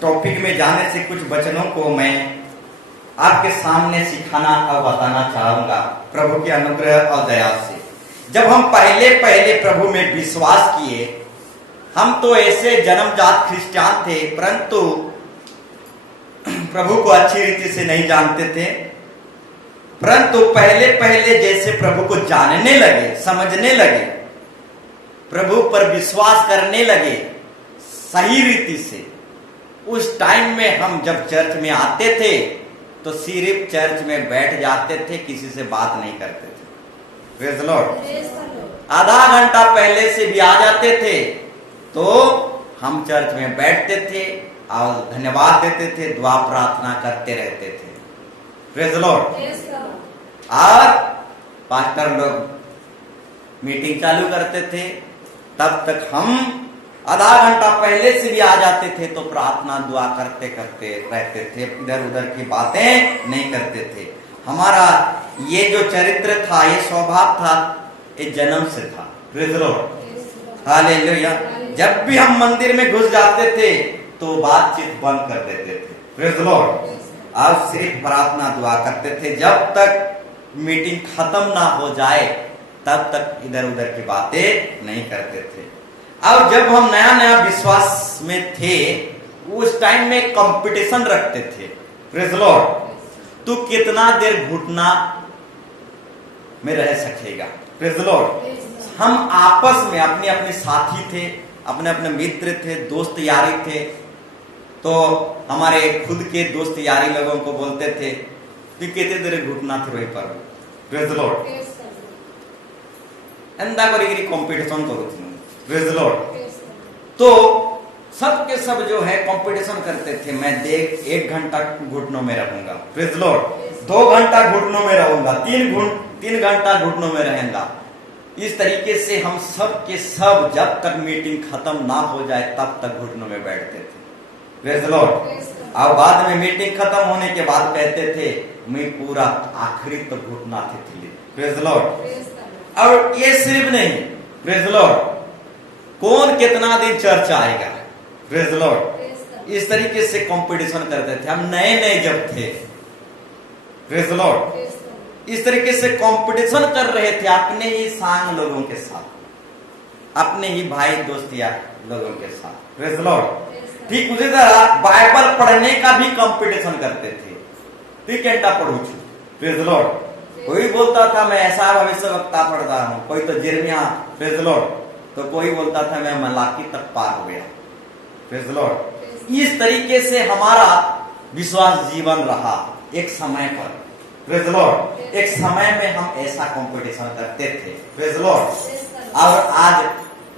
Topic में जाने से कुछ वचनों को मैं आपके सामने सिखाना और बताना चाहूंगा प्रभु के अनुग्रह और दया से। जब हम पहले प्रभु में विश्वास किए, हम तो ऐसे जन्मजात क्रिश्चियन थे, परंतु प्रभु को अच्छी रीति से नहीं जानते थे। परंतु पहले जैसे प्रभु को जानने लगे, समझने लगे, प्रभु पर विश्वास करने लगे सही रीति से, उस टाइम में हम जब चर्च में आते थे तो सिर्फ चर्च में बैठ जाते थे, किसी से बात नहीं करते थे। Praise the Lord. आधा घंटा पहले से भी आ जाते थे तो हम चर्च में बैठते थे और धन्यवाद देते थे, दुआ प्रार्थना करते रहते थे। Praise the Lord. और पास्टर लोग मीटिंग चालू करते थे, तब तक हम आधा घंटा पहले से भी आ जाते थे तो प्रार्थना दुआ करते करते रहते थे, इधर उधर की बातें नहीं करते थे। हमारा ये जो चरित्र था, ये स्वभाव था, ये जन्म से था। Praise the lord. हालेलुया। जब भी हम मंदिर में घुस जाते थे तो बातचीत बंद कर देते थे। Praise the Lord. और सिर्फ प्रार्थना दुआ करते थे, जब तक मीटिंग खत्म ना हो जाए तब तक इधर उधर की बातें नहीं करते थे। और जब हम नया विश्वास में थे, उस टाइम में कंपटीशन रखते थे। Praise the Lord. तू कितना देर घुटना में रह सकेगा। Praise the Lord. हम आपस में अपने अपने साथी थे, अपने अपने मित्र थे, दोस्त यारी थे, तो हमारे खुद के दोस्त यारी लोगों को बोलते थे कि कितने देर घुटना थे वही पर। Praise the Lord. एंदा करी कंपटीशन करू थी। Praise the Lord. तो सब के सब जो है कंपटीशन करते थे। मैं 1 घंटा घुटनों में रहूंगा। Praise the Lord. 2 घंटा घुटनों में रहूंगा, 3 घंटा घुटनों में रहेगा। इस तरीके से हम सब के सब जब तक मीटिंग खत्म ना हो जाए तब तक घुटनों में बैठते थे। Praise the Lord. और बाद में मीटिंग खत्म होने के बाद कहते थे मैं पूरा आखिरी तो घुटना थे। Praise the Lord. और ये सिर्फ नहीं, प्रेज़ द लॉर्ड, कौन कितना दिन चर्च आएगा। Praise the Lord. इस तरीके से कंपटीशन करते थे हम नए जब थे। Praise the Lord. इस तरीके से कंपटीशन कर रहे थे अपने ही सांग लोगों के साथ, अपने ही भाई दोस्तिया लोगों के साथ। Praise the Lord. ठीक उसी तरह बाइबल पढ़ने का भी कंपटीशन करते थे। ठीक घंटा पढ़ू छू। Praise the Lord. कोई बोलता था मैं ऐसा भविष्यवक्ता पढ़ता हूं, कोई तो जिर्मिया। Praise the Lord. तो कोई बोलता था मैं मलाकी तक पार हो गया। Praise the Lord. इस तरीके से हमारा विश्वास जीवन रहा एक समय पर। Praise the Lord. एक समय में हम ऐसा कंपटीशन करते थे। Praise the Lord. और आज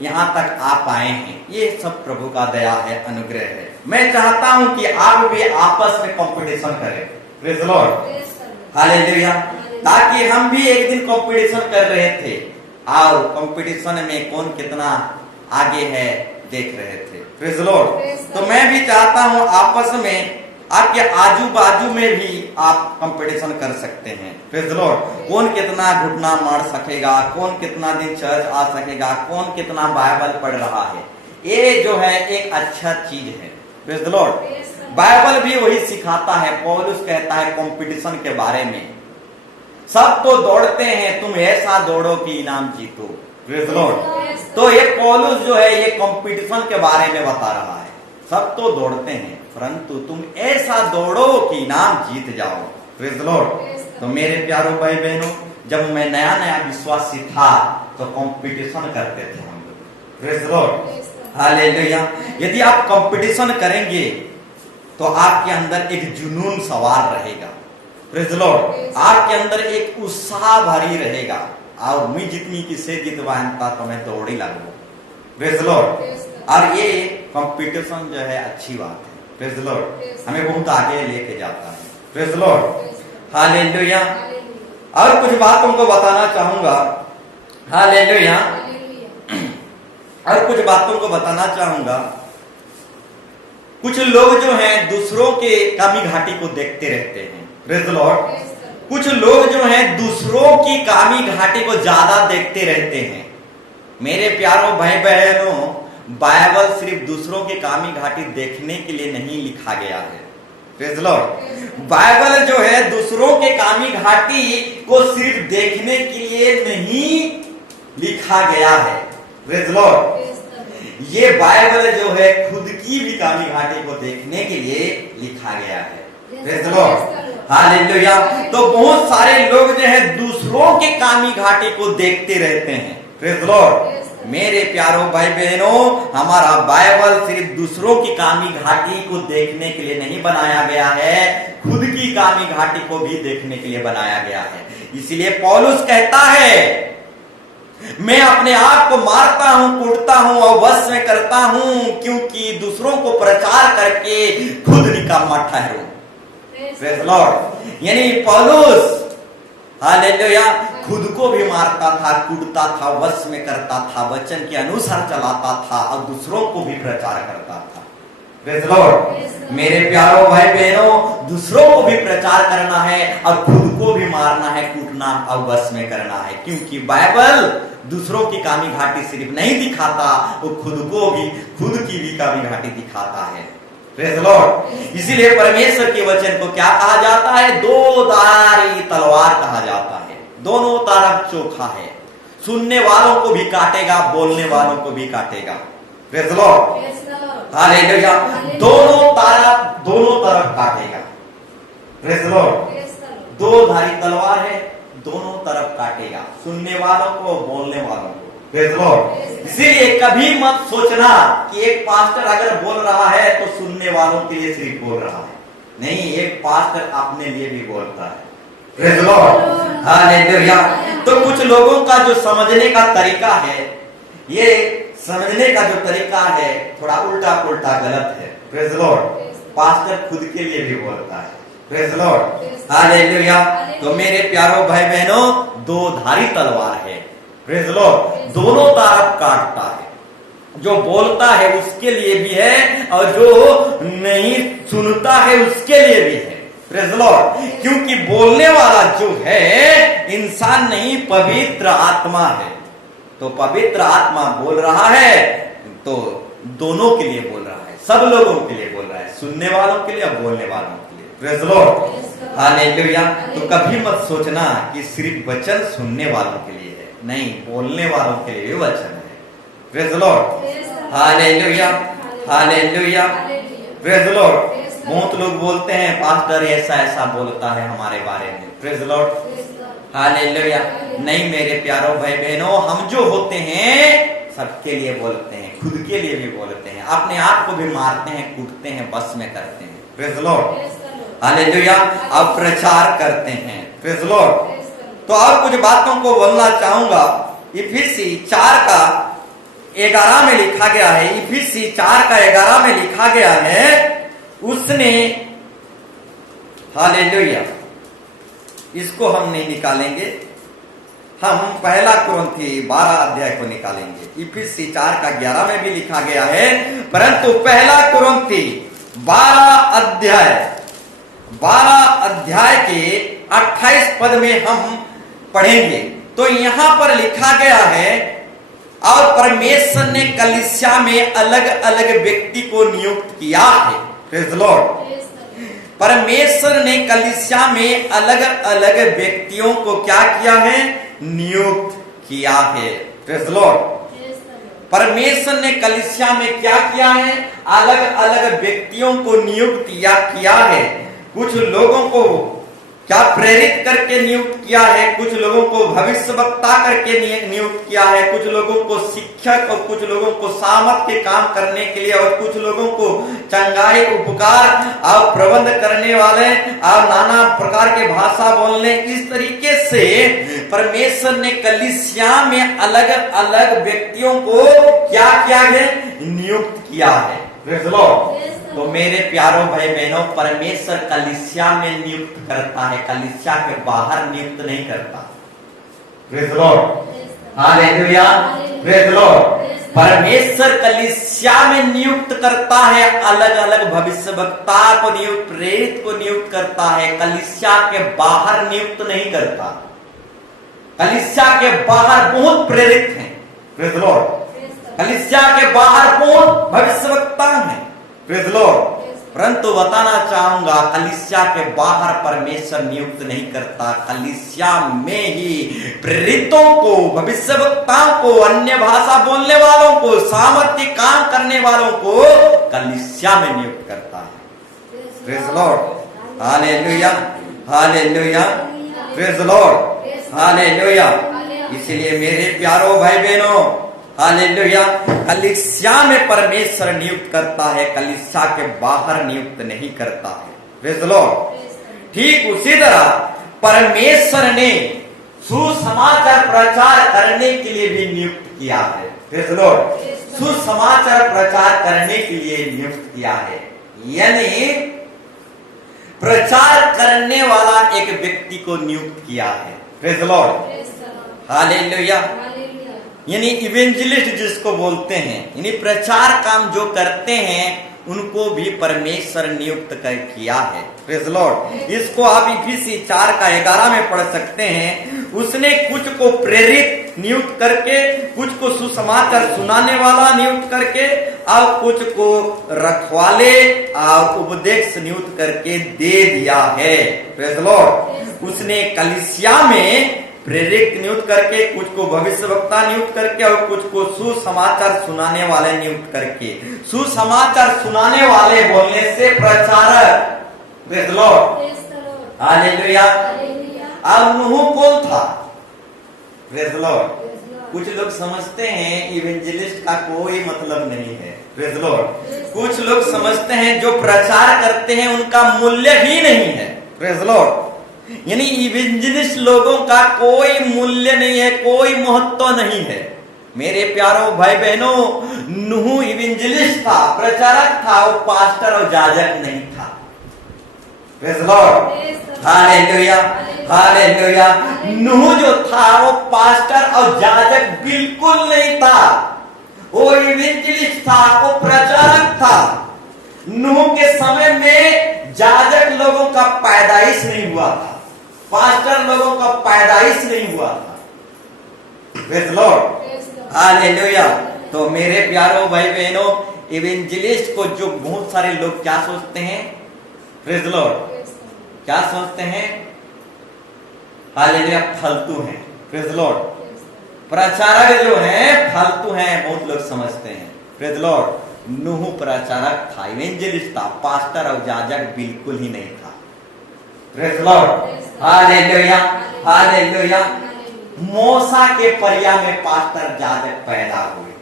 यहाँ तक आ पाए हैं, ये सब प्रभु का दया है, अनुग्रह है। मैं चाहता हूं कि आप भी आपस में कंपटीशन करें। Praise the lord. हालेलुया। ताकि हम भी एक दिन कंपटीशन कर रहे थे और कंपटीशन में कौन कितना आगे है देख रहे थे। Praise the Lord. तो मैं भी चाहता हूं आपस में, आपके आजू बाजू में भी आप कंपटीशन कर सकते हैं। Praise the Lord. कौन कितना घुटना मार सकेगा, कौन कितना दिन चर्च आ सकेगा, कौन कितना बाइबल पढ़ रहा है, ये जो है एक अच्छा चीज है। Praise the Lord. बाइबल भी वही सिखाता है। पौलुस कहता है कंपटीशन के बारे में, सब तो दौड़ते हैं, तुम ऐसा दौड़ो कि इनाम जीतो। Praise the Lord. तो ये पौलुस जो है ये कंपटीशन के बारे में बता रहा है। सब तो दौड़ते हैं परंतु तुम ऐसा दौड़ो कि इनाम जीत जाओ। Praise the Lord. तो मेरे प्यारों भाई बहनों, जब मैं नया विश्वासी था तो कंपटीशन करते थे हम लोग। Praise the lord. हालेलुया। यदि आप कंपटीशन करेंगे तो आपके अंदर एक जुनून सवार रहेगा। Praise the Lord. आपके अंदर एक उत्साह भरी रहेगा और मैं जितनी किसे जितवाता तो मैं दौड़ी लगू। Praise the Lord. और ये कंपटीशन जो है अच्छी बात है। Praise the Lord. हमें बहुत आगे लेके जाता है। Praise the lord. हालेलुया। और कुछ बात तुमको बताना चाहूंगा। हालेलुया। और कुछ बातों को बताना चाहूंगा। कुछ लोग जो हैं दूसरों के कमी घाटी को देखते रहते हैं। Praise the Lord. कुछ लोग जो हैं दूसरों की कामी घाटी को ज्यादा देखते रहते हैं। मेरे प्यारों भाई बहनों, बाइबल सिर्फ दूसरों की कामी घाटी देखने के लिए नहीं लिखा गया है। Praise the Lord. बाइबल जो है दूसरों के कामी घाटी को सिर्फ देखने के लिए नहीं लिखा गया है। Praise the Lord. ये बाइबल जो है खुद की भी कामी घाटी को देखने के लिए लिखा गया है। Praise the lord. हालेलुया। तो बहुत सारे लोग जो है दूसरों के कामी घाटी को देखते रहते हैं। Praise the Lord. मेरे प्यारों भाई बहनों, हमारा बाइबल सिर्फ दूसरों की कामी घाटी को देखने के लिए नहीं बनाया गया है, खुद की कामी घाटी को भी देखने के लिए बनाया गया है। इसलिए पौलुस कहता है, मैं अपने आप को मारता हूं, कूटता हूं और वश में करता हूं, क्योंकि दूसरों को प्रचार करके खुद निकम्मा ठहरूं। Praise the Lord. यानी पौलुस हालेलुया खुद को भी मारता था, कूटता था, वश में करता था, वचन के अनुसार चलाता था और दूसरों को भी प्रचार करता था। Praise the Lord. मेरे प्यारों भाई बहनों, दूसरों को भी प्रचार करना है और खुद को भी मारना है, कूटना और वश में करना है, क्योंकि बाइबल दूसरों की कामी घाटी सिर्फ नहीं दिखाता, वो खुद की भी कामी घाटी दिखाता है। Praise the Lord. इसीलिए परमेश्वर के वचन को क्या कहा जाता है? दो धारी तलवार कहा जाता है। दोनों तरफ चोखा है, सुनने वालों को भी काटेगा, बोलने वालों को भी काटेगा। Praise the lord. हालेलुया। दोनों तरफ काटेगा। Praise the Lord. दो धारी तलवार है, दोनों तरफ काटेगा, सुनने वालों को, बोलने वालों को। Praise the Lord. इसीलिए कभी मत सोचना कि एक पास्टर अगर बोल रहा है तो सुनने वालों के लिए सिर्फ बोल रहा है। नहीं, एक पास्टर अपने लिए भी बोलता है। Praise the lord. हालेलुया। तो कुछ लोगों का जो समझने का तरीका है, ये समझने का जो तरीका है थोड़ा उल्टा पुल्टा गलत है। Praise the Lord. पास्टर खुद के लिए भी बोलता है। Praise the lord. हालेलुया। तो मेरे प्यारों भाई बहनों, दो धारी तलवार है। Praise the Lord. दोनों तरफ काटता है, जो बोलता है उसके लिए भी है और जो नहीं सुनता है उसके लिए भी है। Praise the Lord. क्योंकि बोलने वाला जो है इंसान नहीं, पवित्र आत्मा है। तो पवित्र आत्मा बोल रहा है तो दोनों के लिए बोल रहा है, सब लोगों के लिए बोल रहा है, सुनने वालों के लिए और बोलने वालों के लिए। Praise the lord. हालेलुया। तो कभी मत सोचना कि सिर्फ वचन सुनने वालों के लिए है, नहीं, बोलने वालों के लिए भी वचन है। Praise the lord. Hallelujah. Hallelujah. Praise the Lord. बहुत लोग बोलते हैं पास्टर ऐसा ऐसा बोलता है हमारे बारे में। Praise the lord. हालेलुया। नहीं मेरे प्यारों भाई बहनों, हम जो होते हैं सबके लिए बोलते हैं, खुद के लिए भी बोलते हैं, अपने आप को भी मारते हैं, कूटते हैं, बस में करते हैं। Praise the lord. हालेलुया। अब प्रचार करते हैं। Praise the Lord. तो और कुछ बातों को बोलना चाहूंगा। इफिसी 4:11 में लिखा गया है, इफिसी 4:11 में लिखा गया है, उसने हालेलुया, इसको हम नहीं निकालेंगे, हम पहला कुरिन्थी 12 अध्याय को निकालेंगे। इफिसी 4:11 में भी लिखा गया है, परंतु पहला कुरिन्थी 12 अध्याय के 28 पद में हम पढ़ेंगे। तो यहां पर लिखा गया है, और परमेश्वर ने कलीसिया में अलग अलग व्यक्ति को नियुक्त किया है। Praise the Lord. परमेश्वर ने कलीसिया में अलग अलग व्यक्तियों को क्या किया है? नियुक्त किया है। Praise the Lord. परमेश्वर ने कलीसिया में क्या किया है? अलग अलग व्यक्तियों को नियुक्त किया है। कुछ लोगों को क्या प्रेरित करके नियुक्त किया है, कुछ लोगों को भविष्यवक्ता करके नियुक्त किया है, कुछ लोगों को शिक्षक और कुछ लोगों को सामर्थ के काम करने के लिए, और कुछ लोगों को चंगाई, उपकार और प्रबंध करने वाले और नाना प्रकार के भाषा बोलने। इस तरीके से परमेश्वर ने कलीसिया में अलग अलग व्यक्तियों को क्या किया है? नियुक्त किया है। Praise the Lord. तो मेरे प्यारों भाई बहनों, परमेश्वर कलीसिया में नियुक्त करता है, कलीसिया के बाहर नियुक्त नहीं करता। Praise the lord. Hallelujah. Praise the Lord. परमेश्वर कलीसिया में नियुक्त करता है, अलग अलग भविष्यवक्ता को नियुक्त, प्रेरित को नियुक्त करता है, कलीसिया के बाहर नियुक्त नहीं करता। कलीसिया के बाहर बहुत प्रेरित हैं। Praise the Lord. कलीसिया के बाहर कौन भविष्यवक्ता है? Praise the Lord. परंतु बताना चाहूंगा, कलीसिया के बाहर परमेश्वर नियुक्त नहीं करता, कलीसिया में ही प्रेरितों को, भविष्यवक्ताओं को, अन्य भाषा बोलने वालों को, सामर्थ्य काम करने वालों को कलीसिया में नियुक्त करता है। Praise the lord, hallelujah, hallelujah, praise the lord, hallelujah. इसलिए मेरे प्यारो भाई बहनों, हालेलुया, कलीसिया में परमेश्वर नियुक्त करता है, कलीसिया के बाहर नियुक्त नहीं करता है। Praise the Lord. ठीक उसी तरह परमेश्वर ने सुसमाचार प्रचार करने के लिए भी नियुक्त किया है। Praise the Lord. सुसमाचार प्रचार करने के लिए नियुक्त किया है, यानी प्रचार करने वाला एक व्यक्ति को नियुक्त किया है। Praise the lord, hallelujah. यानी इवेंजलिस्ट जिसको बोलते हैं, यानी प्रचार काम जो करते हैं, उनको भी परमेश्वर नियुक्त कर किया है। Praise the Lord. इसको आप इफिसी 4:11 में पढ़ सकते हैं। उसने कुछ को प्रेरित नियुक्त करके, कुछ को सुसमाचार सुनाने वाला नियुक्त करके, और कुछ को रखवाले और उपदेश नियुक्त करके दे दिया है। Praise the Lord. उसने कलीसिया में प्रेरित नियुक्त करके, कुछ को भविष्यवक्ता नियुक्त करके, और कुछ को सुसमाचार सुनाने वाले नियुक्त करके। सुसमाचार सुनाने वाले बोलने से प्रचारक, प्रेज द लॉर्ड, हालेलुया। और नूह कौन था? Praise the Lord. कुछ लोग समझते हैं इवेंजलिस्ट का कोई मतलब नहीं है। Praise the Lord. कुछ लोग समझते हैं जो प्रचार करते हैं उनका मूल्य ही नहीं है। Praise the Lord. यानी इवेंजलिस्ट लोगों का कोई मूल्य नहीं है, कोई महत्व नहीं है। मेरे प्यारों भाई बहनों, नूह इवेंजलिस्ट था, प्रचारक था, वो पास्टर और जाजक नहीं था। Praise the lord, hallelujah, hallelujah. नूह जो था वो पास्टर और जाजक बिल्कुल नहीं था, वो इवेंजलिस्ट था, वो प्रचारक था। नूह के समय में जाजक लोगों का पैदाइश नहीं हुआ था, पास्टर लोगों का पैदाइश नहीं हुआ था। Praise the lord, hallelujah. तो मेरे प्यारों भाई बहनों, इवेंजलिस्ट को जो बहुत सारे लोग क्या सोचते हैं? प्रेज द लॉर्ड, क्या सोचते हैं? हालेलुया, फालतू हैं। Praise the Lord. प्रचारक जो हैं फालतू हैं, बहुत लोग समझते हैं। Praise the Lord. नूह प्रचारक था, इवेंजलिस्ट था, पास्टर और जाजक बिल्कुल ही नहीं था। Praise the lord, hallelujah, hallelujah. मूसा के परिया में पास्टर जाजक पैदा हुए।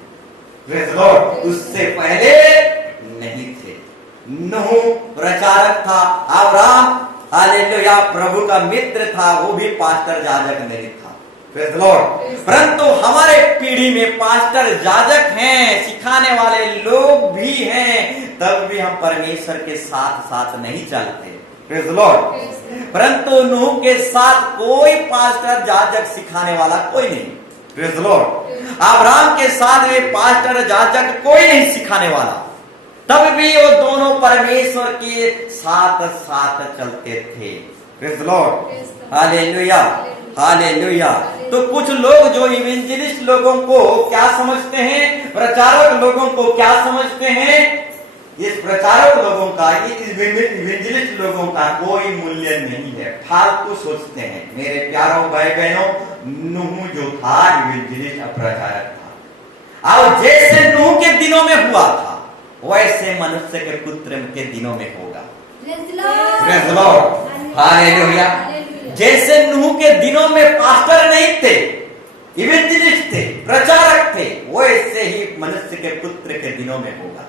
Praise the lord. उससे पहले नहीं थे। नूह प्रचारक था, अब्राहम हालेलुया प्रभु का मित्र था, वो भी पास्टर जाजक नहीं था। Praise the Lord. परंतु हमारे पीढ़ी में पास्टर जाजक हैं, सिखाने वाले लोग भी हैं, तब भी हम परमेश्वर के साथ साथ नहीं चलते। Praise the Lord. परंतु नूह के साथ कोई पास्टर जाजक सिखाने वाला कोई नहीं। Praise the Lord. अब्राहम के साथ भी पास्टर जाजक कोई नहीं सिखाने वाला, तब भी वो दोनों परमेश्वर के साथ साथ चलते थे। Praise the lord, hallelujah, hallelujah. तो कुछ लोग जो इवेंजलिस्ट लोगों को क्या समझते हैं, प्रचारक लोगों को क्या समझते हैं? इस प्रचारक लोगों का, इवेंजलिस्ट लोगों का कोई मूल्य नहीं है, फालतू सोचते हैं। मेरे प्यारों भाई बहनों, नूह जो था इवेंजलिस्ट प्रचारक था, और जैसे नूह के दिनों में हुआ था वैसे मनुष्य के पुत्र के दिनों में होगा। Praise the lord, hallelujah. जैसे नूह के दिनों में पास्टर नहीं थे, इवेंजलिस्ट थे, प्रचारक थे, वैसे ही मनुष्य के पुत्र के दिनों में होगा।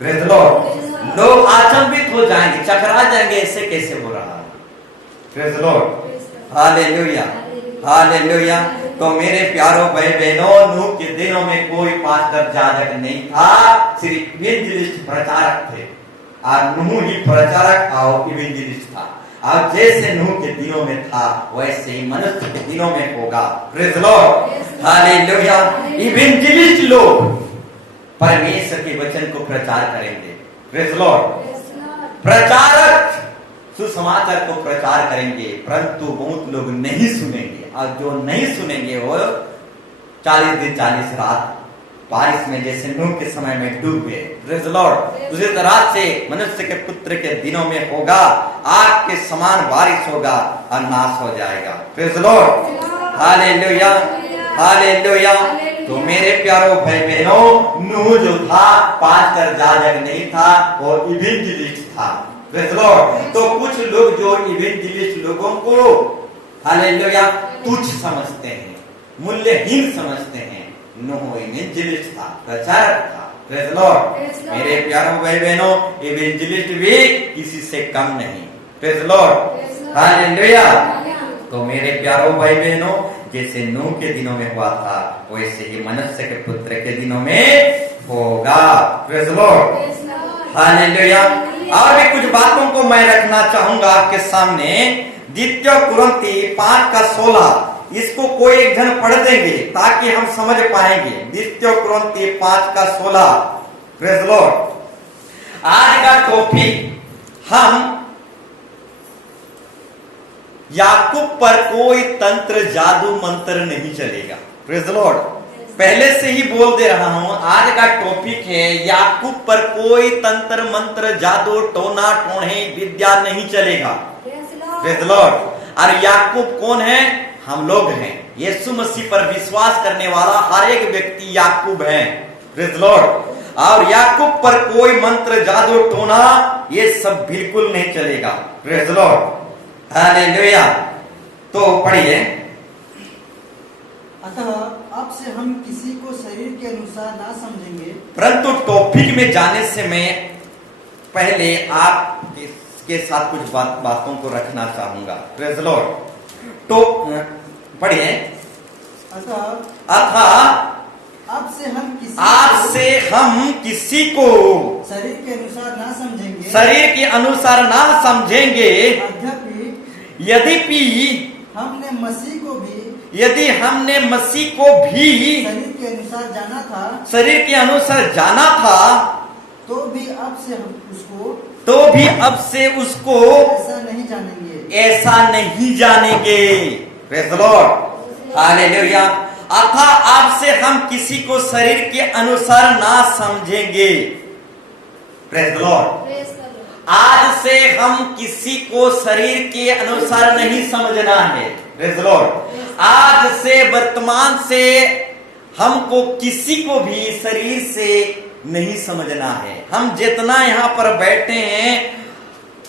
Praise the Lord. लोग अचंभित हो जाएंगे, चकरा जाएंगे, ऐसे कैसे हो रहा है? Praise the lord, hallelujah, hallelujah. तो मेरे प्यारों भाई बहनों, नूह के दिनों में कोई पास्टर जाजक नहीं था, सिर्फ इवेंजलिस्ट प्रचारक थे, और नूह ही प्रचारक और इवेंजलिस्ट था। और जैसे नूह के दिनों में था वैसे ही मनुष्य के दिनों में होगा। Praise the lord, hallelujah. Evangelist लोग परमेश्वर के वचन को प्रचार करेंगे। Praise the Lord. प्रचारक सुसमाचार को प्रचार करेंगे, परंतु बहुत लोग नहीं सुनेंगे, और जो नहीं सुनेंगे वो 40 दिन 40 रात बारिश में जैसे नूह के समय में डूब गए, प्रेज लॉर्ड, उसी तरह से मनुष्य के पुत्र के दिनों में होगा, आग के समान बारिश होगा और नाश हो जाएगा। Praise Lord, hallelujah, hallelujah. तो मेरे प्यारो भाई बहनों, नूह जो था पास्टर जाजक नहीं था, वो इवेंजलिस्ट था। Praise Lord. तो कुछ लोग जो इवेंजलिस्ट लोगों को हालेलुया तुच्छ समझते हैं, मूल्यहीन समझते हैं, नूह इवेंजलिस्ट था, प्रचारक था। Praise Lord. मेरे प्यारों भाई बहनों, इवेंजलिस्ट भी किसी से कम नहीं। Praise Lord, hallelujah. तो मेरे प्यारों भाई बहनों, जैसे नूह के दिनों में हुआ था, वैसे ही मनुष्य के पुत्र के दिनों में होगा। Praise Lord, hallelujah. और भी कुछ बातों को मैं रखना चाहूंगा आपके सामने। द्वितीय कुरिन्थी 5:16, इसको कोई एक जन पढ़ देंगे ताकि हम समझ पाएंगे। द्वितीय कुरिन्थी 5:16, प्रेज लॉर्ड। आज का टॉपिक, हम याकूब पर कोई तंत्र जादू मंत्र नहीं चलेगा। Praise Lord. पहले से ही बोल दे रहा हूं, आज का टॉपिक है याकूब पर कोई तंत्र मंत्र जादू टोना टोणे विद्या नहीं चलेगा। Praise Lord. और याकूब कौन है? हम लोग हैं। यीशु मसीह पर विश्वास करने वाला हर एक व्यक्ति याकूब है। Praise Lord. और याकूब पर कोई मंत्र जादू टोना ये सब बिल्कुल नहीं चलेगा। Praise Lord, hallelujah. तो पढ़िए। अतः आपसे हम किसी को शरीर के अनुसार ना समझेंगे। परंतु टॉपिक में जाने से मैं पहले आप के साथ कुछ बातों को रखना चाहूंगा। Praise Lord. तो पढ़िए। अतः आपसे हम किसी को शरीर के अनुसार ना समझेंगे, शरीर के अनुसार ना समझेंगे। यद्यपि हमने मसीह को भी यदि हमने मसीह को भी शरीर के अनुसार जाना था, तो भी अब से उसको ऐसा नहीं जानेंगे। Praise Lord, hallelujah. अतः आपसे हम किसी को शरीर के अनुसार ना समझेंगे। Praise Lord. आज से हम किसी को शरीर के अनुसार नहीं समझना है। Praise Lord. आज से, वर्तमान से हमको किसी को भी शरीर से नहीं समझना है। हम जितना यहाँ पर बैठे हैं,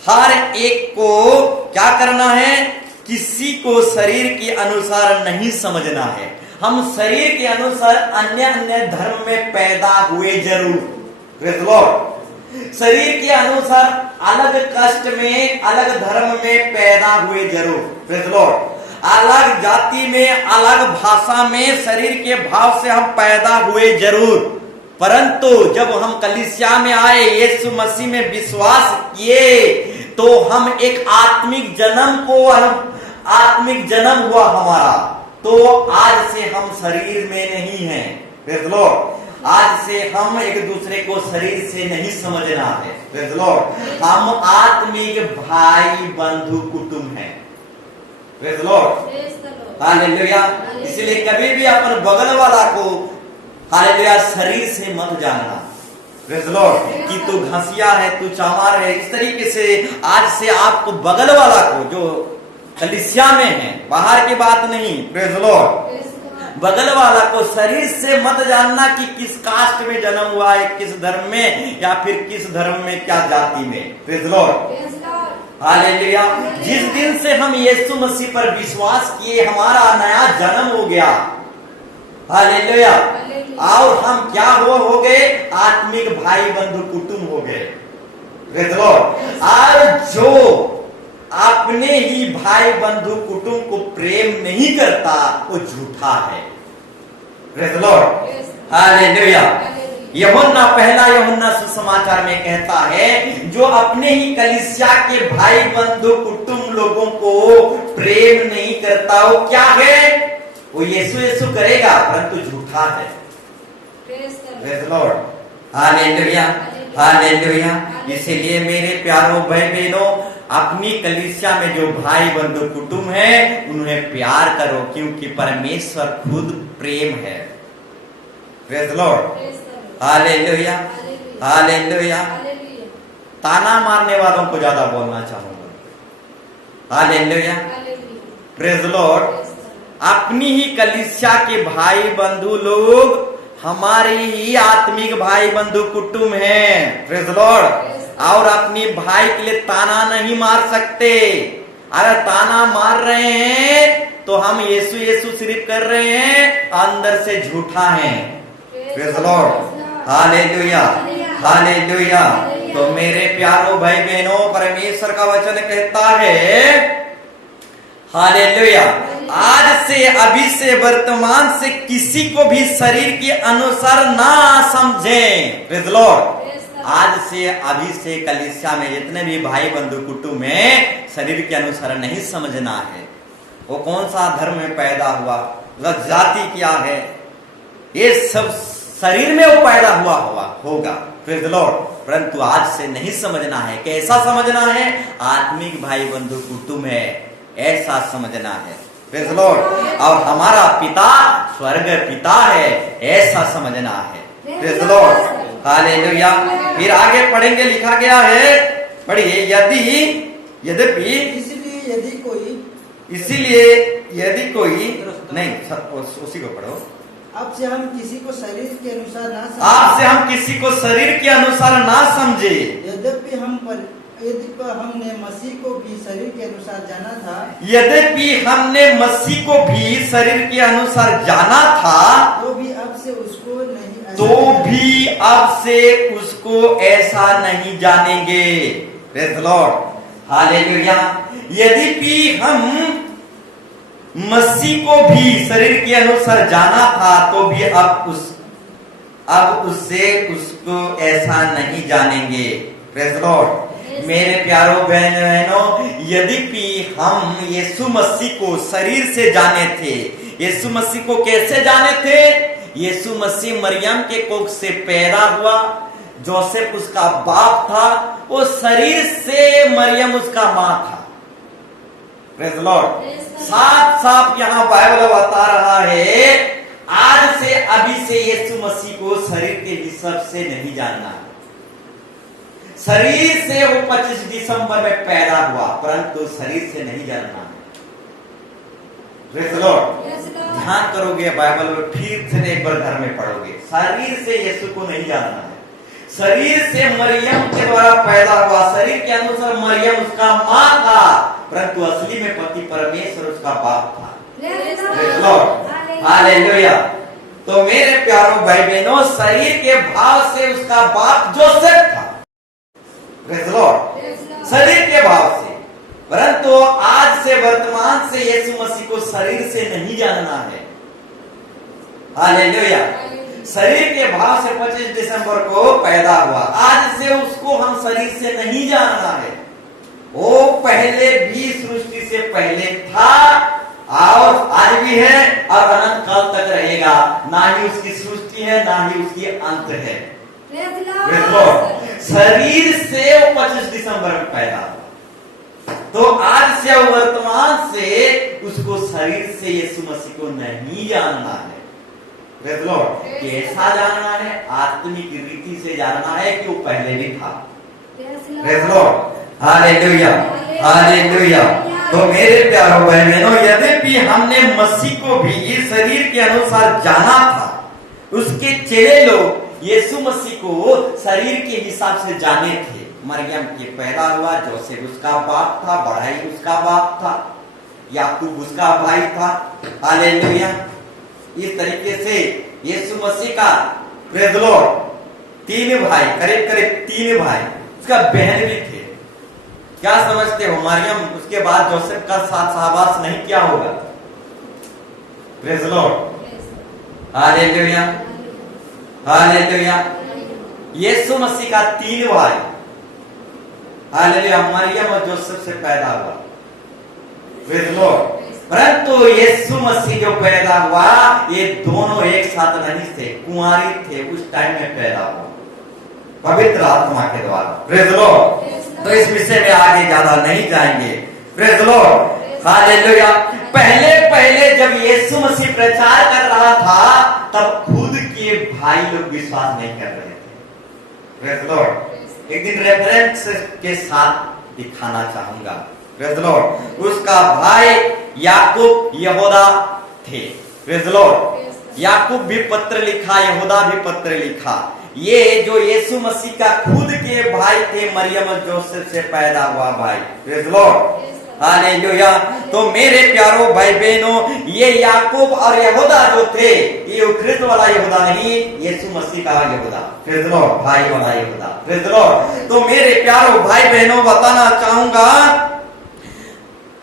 हर एक को क्या करना है? किसी को शरीर के अनुसार नहीं समझना है। हम शरीर के अनुसार अन्य अन्य धर्म में पैदा हुए जरूर। Praise Lord. शरीर के अनुसार अलग कष्ट में, अलग धर्म में पैदा हुए जरूर। Praise Lord. अलग जाति में, अलग भाषा में, शरीर के भाव से हम पैदा हुए जरूर, परंतु जब हम कलीसिया में आए, यीशु मसीह में विश्वास किए, तो हम एक आत्मिक जन्म हुआ हमारा। तो आज से हम शरीर में नहीं हैं। Praise Lord. आज से हम एक दूसरे को शरीर से नहीं समझना है। Praise Lord. हम आत्मिक भाई बंधु कुटुंब हैं। Praise Lord, hallelujah. इसलिए कभी भी अपन बगल वाला को हालेलुया शरीर से मत जानना। Praise Lord. कि तू घसिया है, तू चामार है, इस तरीके से आज से आपको बगल वाला को, जो कलीसिया में है, बाहर की बात नहीं, प्रेज लॉर्ड, बगल वाला को शरीर से मत जानना कि किस कास्ट में जन्म हुआ है, किस धर्म में, या फिर किस धर्म में, क्या जाति में। Praise Lord, hallelujah. जिस दिन से हम यीशु मसीह पर विश्वास किए, हमारा नया जन्म हो गया। हालेलुया। और हम क्या हो गए? आत्मिक भाई बंधु कुटुंब हो गए। Praise Lord. और जो अपने ही भाई बंधु कुटुंब को प्रेम नहीं करता, वो झूठा है। Praise Lord, hallelujah. पहला यूहन्ना सुसमाचार में कहता है, जो अपने ही कलीसिया के भाई बंधु कुटुंब लोगों को प्रेम नहीं करता, वो क्या है? वो यीशु यीशु करेगा, परंतु झूठा है। Praise Lord, hallelujah, hallelujah. इसीलिए मेरे प्यारों भाई बहनों, अपनी कलीसिया में जो भाई बंधु कुटुंब है, उन्हें प्यार करो, क्योंकि परमेश्वर खुद प्रेम है। Praise the lord, hallelujah, hallelujah. ताना मारने वालों को ज्यादा बोलना चाहूंगा, हालेलुया, प्रेज द लॉर्ड। अपनी ही कलीसिया के भाई बंधु लोग हमारे ही आत्मिक भाई बंधु कुटुंब हैं, प्रेज द लॉर्ड। और अपनी भाई के लिए ताना नहीं मार सकते। अगर ताना मार रहे हैं तो हम यीशु यीशु सिर्फ कर रहे हैं, अंदर से झूठा है, praise the lord, hallelujah, hallelujah. तो मेरे प्यारों भाई बहनों, परमेश्वर का वचन कहता है, हालेलुया, आज से अभी से वर्तमान से किसी को भी शरीर के अनुसार ना समझें, प्रेज द लॉर्ड। आज से अभी से कलीसिया में जितने भी भाई बंधु कुटुंब में शरीर के अनुसार नहीं समझना है। वो कौन सा धर्म में पैदा हुआ, जाति क्या है, ये सब शरीर में वो पैदा हुआ होगा, प्रेज द लॉर्ड। परंतु आज से नहीं समझना है। कैसा समझना है? आत्मिक भाई बंधु कुटुंब है, ऐसा समझना है, प्रेज द लॉर्ड। और हमारा पिता स्वर्ग पिता है, ऐसा समझना है, प्रेज द लॉर्ड, हालेलुया। फिर आगे पढ़ेंगे, लिखा गया है, पढ़िए, यद्यपि इसीलिए यदि कोई नहीं, उसी को पढ़ो। अब से हम किसी को शरीर के अनुसार ना समझे, आप से हम किसी को शरीर के अनुसार ना समझे, यद्यपि हमने मसीह को भी शरीर के अनुसार जाना था, यद्यपि हमने मसीह को भी शरीर के अनुसार जाना था, तो भी अब से उसको नहीं, तो भी अब से उसको ऐसा नहीं जानेंगे, प्रेज द लॉर्ड, हालेलुया। यद्यपि हम मसीह को भी शरीर के अनुसार जाना था, तो भी अब उससे उसको ऐसा नहीं जानेंगे, प्रेज द लॉर्ड। मेरे प्यारों बहनों, यद्यपि हम यीशु मसीह को शरीर से जाने थे, यीशु मसीह को कैसे जाने थे? यीशु मसीह मरियम के कोख से पैदा हुआ, जोसेफ उसका बाप था, वो शरीर से मरियम उसका मां था, प्रेज द लॉर्ड। साफ साफ यहाँ बाइबल बता रहा है, आज से अभी से यीशु मसीह को शरीर के हिसाब से नहीं जानना है। शरीर से वो 25 दिसंबर में पैदा हुआ, परंतु शरीर से नहीं जानना है, प्रेज द लॉर्ड। ध्यान करोगे बाइबल में, फिर से एक बार घर में पढ़ोगे, शरीर से यीशु को नहीं जानना है। शरीर से मरियम के द्वारा पैदा हुआ, शरीर के अनुसार मरियम उसका मां था, परंतु असली में पति परमेश्वर उसका बाप था, प्रेज द लॉर्ड, हालेलुया। तो मेरे प्यारों भाई बहनों, शरीर के भाव से उसका बाप जोसेफ था, प्रेज द लॉर्ड, शरीर के भाव से। परंतु आज से वर्तमान से यीशु मसीह को शरीर से नहीं जानना है, हालेलुया। शरीर के भाव से 25 दिसंबर को पैदा हुआ, आज से उसको हम शरीर से नहीं जानना है। वो पहले भी सृष्टि से पहले था, और आज भी है, और अनंत काल तक रहेगा। ना ही उसकी सृष्टि है, ना ही उसकी अंत है, प्रेज लॉर्ड। शरीर से वो 25 दिसंबर में पैदा हुआ, तो आज से वर्तमान से उसको शरीर से यीशु मसीह को नहीं जानना है, प्रेज लॉर्ड। कैसा जानना है? आत्मिक रीति से जानना है कि वो पहले भी था, प्रेज लॉर्ड, हालेलुया, हालेलुया। तो मेरे प्यारों भाई बहनों, यद्यपि हमने मसीह को भी शरीर के अनुसार जाना था, उसके चेले लोग यीशु मसीह को शरीर के हिसाब से जाने थे। मरियम के पैदा हुआ, जोसेफ उसका बाप था, बढ़ाई उसका बाप था, याकूब उसका भाई था, हालेलुया। इस तरीके से यीशु मसीह का, प्रेज लॉर्ड, 3 भाई, करीब करीब 3 भाई, उसका बहन भी थे। क्या समझते हो? मरियम उसके बाद जोसेफ का साथ सहवास नहीं किया होगा, प्रेज लॉर्ड, हालेलुया, हालेलुया। यीशु मसीह का 3 भाई, हालेलुया, मरियम और जोसेफ से पैदा हुआ, प्रेज लॉर्ड। परंतु यीशु मसीह जो पैदा हुआ, ये दोनों एक साथ नहीं थे, कुंवारी थे, उस टाइम में पैदा हुआ पवित्र आत्मा के द्वारा, प्रेज लॉर्ड। तो इस विषय में आगे ज्यादा नहीं जाएंगे, प्रेज लॉर्ड, हालेलुया। पहले पहले जब यीशु मसीह प्रचार कर रहा था तब खुद के भाई लोग विश्वास नहीं कर रहे थे। Praise Lord. एक दिन रेफरेंस के साथ दिखाना चाहूंगा। Praise Lord. उसका भाई याकूब यहूदा थे। Praise Lord. याकूब भी पत्र लिखा, यहूदा भी पत्र लिखा। ये जो यीशु मसीह का खुद के भाई थे, मरियम और जोसेफ से पैदा हुआ भाई। Praise Lord. हालेलुया। तो मेरे प्यारो भाई बहनों, ये याकूब और यहूदा जो थे, ये उखरित वाला यहूदा नहीं, यीशु मसीह का यहूदा। Praise Lord. भाई वाला यहूदा। Praise Lord. तो मेरे प्यारो भाई बहनों, बताना चाहूंगा,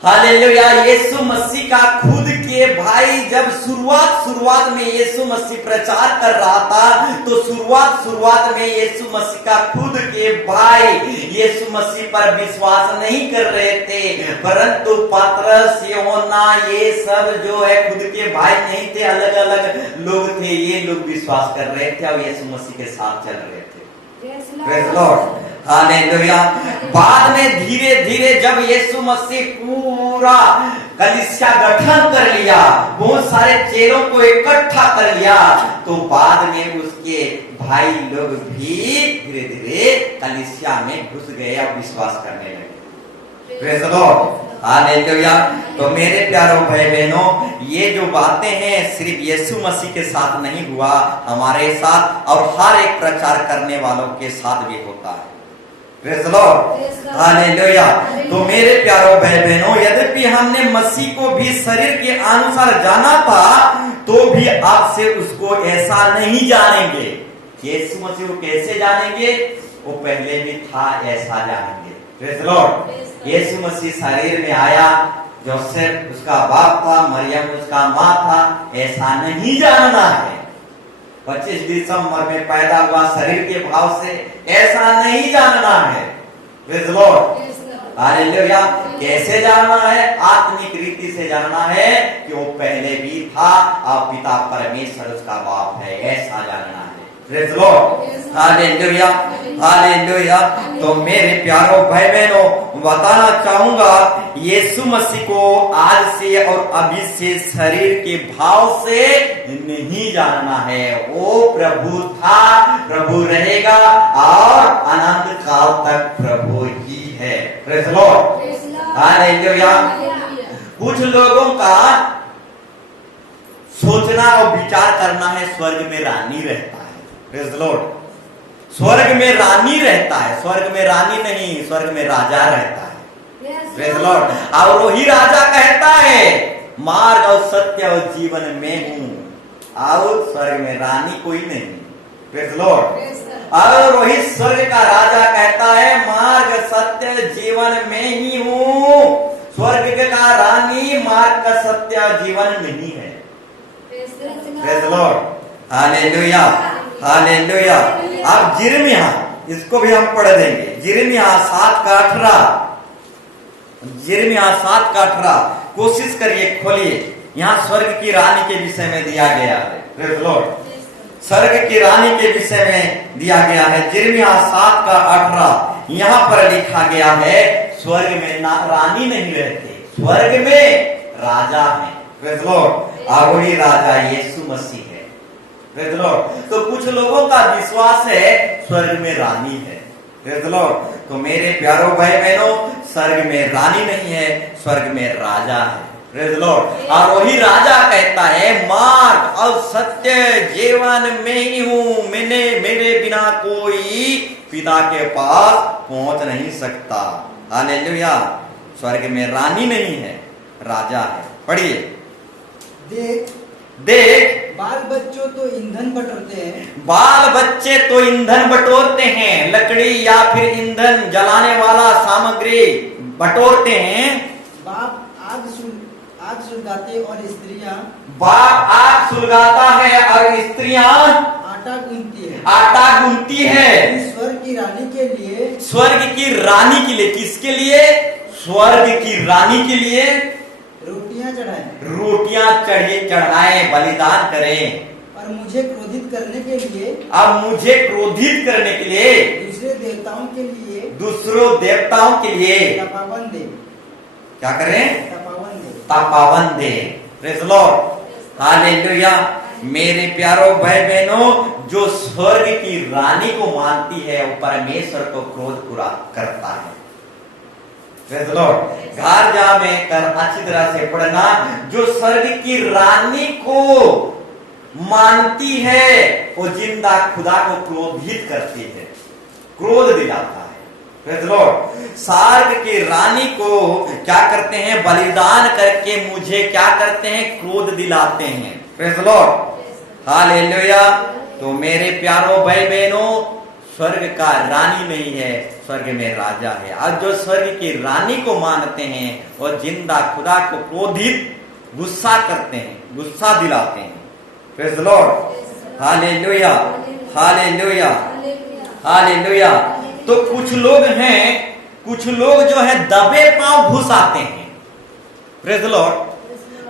हालेलुया, यीशु मसीह का खुद के भाई जब शुरुआत में यीशु मसीह प्रचार कर रहा था, तो शुरुआत में यीशु मसीह का खुद के भाई यीशु मसीह पर विश्वास नहीं कर रहे थे, परंतु पतरस, यूहन्ना, ये सब जो है खुद के भाई नहीं थे, अलग अलग लोग थे। ये लोग विश्वास कर रहे थे और यीशु मसीह के साथ चल रहे थे। Praise Lord. हालेलुया। बाद में धीरे धीरे जब यीशु मसीह पूरा कलीसिया गठन कर लिया, बहुत सारे चेलों को इकट्ठा कर लिया, तो बाद में उसके भाई लोग भी धीरे धीरे कलीसिया में घुस गए और विश्वास करने लगे। Praise Lord. हालेलुया। तो मेरे प्यारो भाई बहनों, ये जो बातें हैं सिर्फ यीशु मसीह के साथ नहीं हुआ, हमारे साथ और हर एक प्रचार करने वालों के साथ भी होता है। Praise Lord. हालेलुया। तो मेरे प्यारो भाई बहनों, यद्यपि हमने मसीह को भी शरीर के अनुसार जाना था, तो भी अब से उसको ऐसा नहीं जानेंगे। यीशु मसीह को कैसे जानेंगे? वो पहले भी था, ऐसा जानेंगे। Praise Lord. यीशु मसीह शरीर में आया, जोसेफ उसका बाप था, मरियम उसका माँ था, ऐसा नहीं जानना है। 25 दिसंबर में पैदा हुआ शरीर के भाव से, ऐसा नहीं जानना है। Praise Lord. हालेलुया। कैसे जानना है? आत्मिक रीति से जानना है कि वो पहले भी था और पिता परमेश्वर उसका बाप है, ऐसा जानना है। Praise Lord. हालेलुया। हालेलुया। तो मेरे प्यारो भाई बहनों, बताना चाहूंगा, यीशु मसीह को आज से और अभी से शरीर के भाव से नहीं जानना है। वो प्रभु था, प्रभु रहेगा और अनंत काल तक प्रभु ही है। Praise Lord. हालेलुया। कुछ लोगों का सोचना और विचार करना है स्वर्ग में रानी रहता है। Praise Lord. स्वर्ग में रानी रहता है, स्वर्ग में रानी नहीं, स्वर्ग में राजा रहता है। Praise Lord. और वही राजा कहता है, मार्ग और सत्य और जीवन में हूं, और स्वर्ग में रानी कोई नहीं। Praise Lord. और वही स्वर्ग का राजा कहता है, मार्ग सत्य जीवन में ही हूं। स्वर्ग का रानी मार्ग का सत्य जीवन नहीं है। Praise Lord. हालेलुया। हालेलुया। अब यिर्मयाह, इसको भी हम पढ़ देंगे। यिर्मयाह 7:18। यिर्मयाह 7:18 कोशिश करिए, खोलिए। यहाँ स्वर्ग की रानी के विषय में दिया गया है। Praise Lord. स्वर्ग की रानी के विषय में दिया गया है। यिर्मयाह 7:18 यहाँ पर लिखा गया है, स्वर्ग में रानी नहीं रहते, स्वर्ग में राजा है। Praise Lord. और वही राजा यीशु मसीह है। Praise Lord. तो कुछ लोगों का विश्वास है स्वर्ग में रानी है। Praise Lord. तो मेरे प्यारो भाई बहनों, स्वर्ग में रानी नहीं है, स्वर्ग में राजा है। Praise Lord. और वही राजा कहता है, मार्ग और सत्य जीवन में ही हूं, मेरे बिना कोई पिता के पास पहुंच नहीं सकता। हालेलुया। स्वर्ग में रानी नहीं है, राजा है। पढ़िए। देख बाल बच्चों तो ईंधन बटोरते हैं, बाल बच्चे तो ईंधन बटोरते हैं, लकड़ी या फिर ईंधन जलाने वाला सामग्री बटोरते हैं। बाप आग सुलगाते और स्त्रियां, बाप आग सुलगाता है और स्त्रियां आटा गूंथती है। आटा गूंथती है। स्वर्ग की रानी के लिए, स्वर्ग की रानी के लिए। किसके लिए? स्वर्ग की रानी के लिए रोटियां चढ़ाएं, रोटियां चढ़ाएं, बलिदान करें। और मुझे क्रोधित करने के लिए, अब मुझे क्रोधित करने के लिए, दूसरे देवताओं के लिए, दूसरों देवताओं के लिए तपावन दे। क्या करें? का पावन दे। Praise Lord, hallelujah. मेरे प्यारो भाई बहनों, जो स्वर्ग की रानी को मानती है वो परमेश्वर को क्रोध पूरा करता है। प्रेज़ लॉर्ड, घर जा में कर अच्छी तरह से पढ़ना। जो स्वर्ग की रानी को मानती है वो जिंदा खुदा को क्रोधित करती है, क्रोध दिलाता है। प्रेज़ लॉर्ड, स्वर्ग की रानी को क्या करते हैं? बलिदान करके मुझे क्या करते हैं? क्रोध दिलाते हैं। Praise Lord, hallelujah. तो मेरे प्यारो भाई बहनों, स्वर्ग का रानी नहीं है, स्वर्ग में राजा है। और जो स्वर्ग की रानी को मानते हैं वो जिंदा खुदा को क्रोधित गुस्सा करते हैं, गुस्सा दिलाते हैं। Praise Lord, hallelujah, hallelujah, hallelujah. तो कुछ लोग हैं, कुछ लोग जो है दबे पांव घुस आते हैं। प्रेज़ लॉर्ड,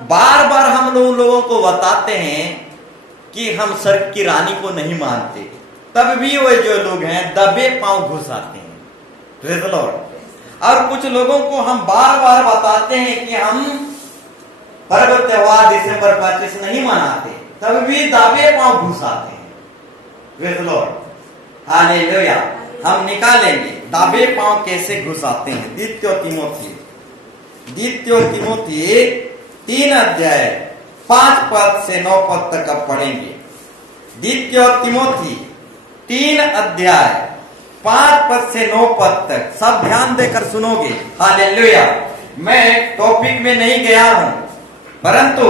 बार बार हम लोगों को बताते हैं कि हम स्वर्ग की रानी को नहीं मानते, तब भी वो जो लोग हैं दबे पांव घुस आते हैं। Praise Lord. और कुछ लोगों को हम बार बार बताते हैं कि हम पर्व त्योहार दिसंबर 25 नहीं मनाते, तब भी दबे पांव घुस आते हैं। Praise Lord, hallelujah. हम निकालेंगे दबे पांव कैसे घुस आते हैं। द्वितीय तिमोथी 3 अध्याय 5 पद से 9 पद तक अब पढ़ेंगे। द्वितीय तिमोथी 3 अध्याय 5 पद से 9 पद तक सब ध्यान देकर सुनोगे। हालेलुया। मैं टॉपिक में नहीं गया हूं, परंतु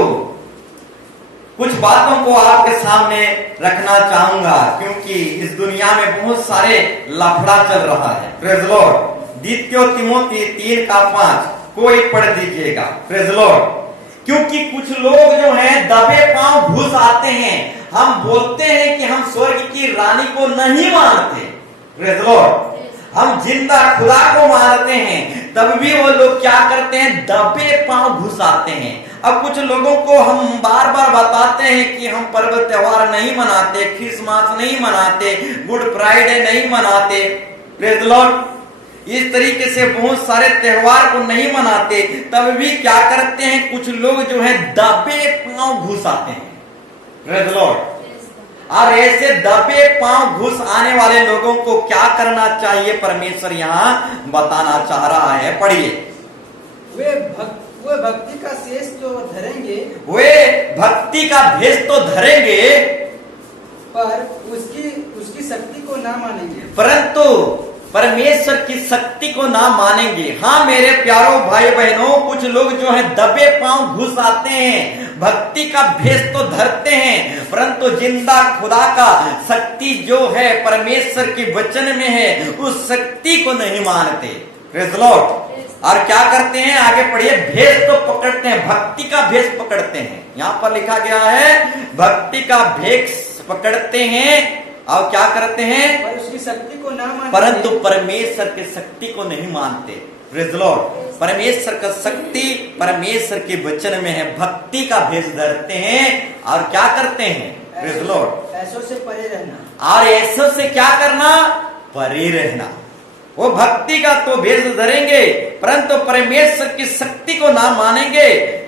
कुछ बातों को आपके सामने रखना चाहूंगा, क्योंकि इस दुनिया में बहुत सारे लफड़ा चल रहा है। Praise Lord. द्वितीय तिमोथी 3 का 5 कोई पढ़ दीजिएगा। Praise Lord. क्योंकि कुछ लोग जो हैं दबे पांव घुस आते हैं। हम बोलते हैं कि हम स्वर्ग की रानी को नहीं मानते। Praise Lord. हम जिंदा खुदा को मानते हैं, तब भी वो लोग क्या करते हैं? दबे पांव घुस आते हैं। अब कुछ लोगों को हम बार बार बताते हैं कि हम पर्व त्योहार नहीं मनाते, क्रिसमस नहीं मनाते, गुड फ्राइडे नहीं मनाते। Praise Lord. इस तरीके से बहुत सारे त्योहार को नहीं मनाते, तब भी क्या करते हैं? कुछ लोग जो है दबे पांव घुस आते हैं। Praise Lord. और ऐसे दबे पांव घुस आने वाले लोगों को क्या करना चाहिए? परमेश्वर यहाँ बताना चाह रहा है। पढ़िए। वे भक्ति का शेष तो धरेंगे, वे भक्ति का भेष तो धरेंगे, पर उसकी शक्ति को ना मानेंगे। परंतु परमेश्वर की शक्ति को ना मानेंगे। हाँ मेरे प्यारो भाई बहनों, कुछ लोग जो है दबे पांव घुस आते हैं, भक्ति का भेष तो धरते हैं, परंतु जिंदा खुदा का शक्ति जो है परमेश्वर के वचन में है, उस शक्ति को नहीं मानते। Praise Lord. और क्या करते हैं? आगे पढ़िए। भेष तो पकड़ते हैं, भक्ति का भेष पकड़ते हैं। यहाँ पर लिखा गया है भक्ति का भेष पकड़ते हैं और क्या करते हैं? पर उसकी शक्ति को ना मानते, परंतु परमेश्वर की शक्ति को नहीं मानते। Praise Lord. परमेश्वर का शक्ति परमेश्वर के वचन में है। भक्ति का भेष धरते हैं और क्या करते हैं? Praise Lord. ऐसों से परे रहना। और ऐसों से क्या करना? परे रहना। वो भक्ति का तो भेष धरेंगे, परंतु परमेश्वर की शक्ति को ना मानेंगे।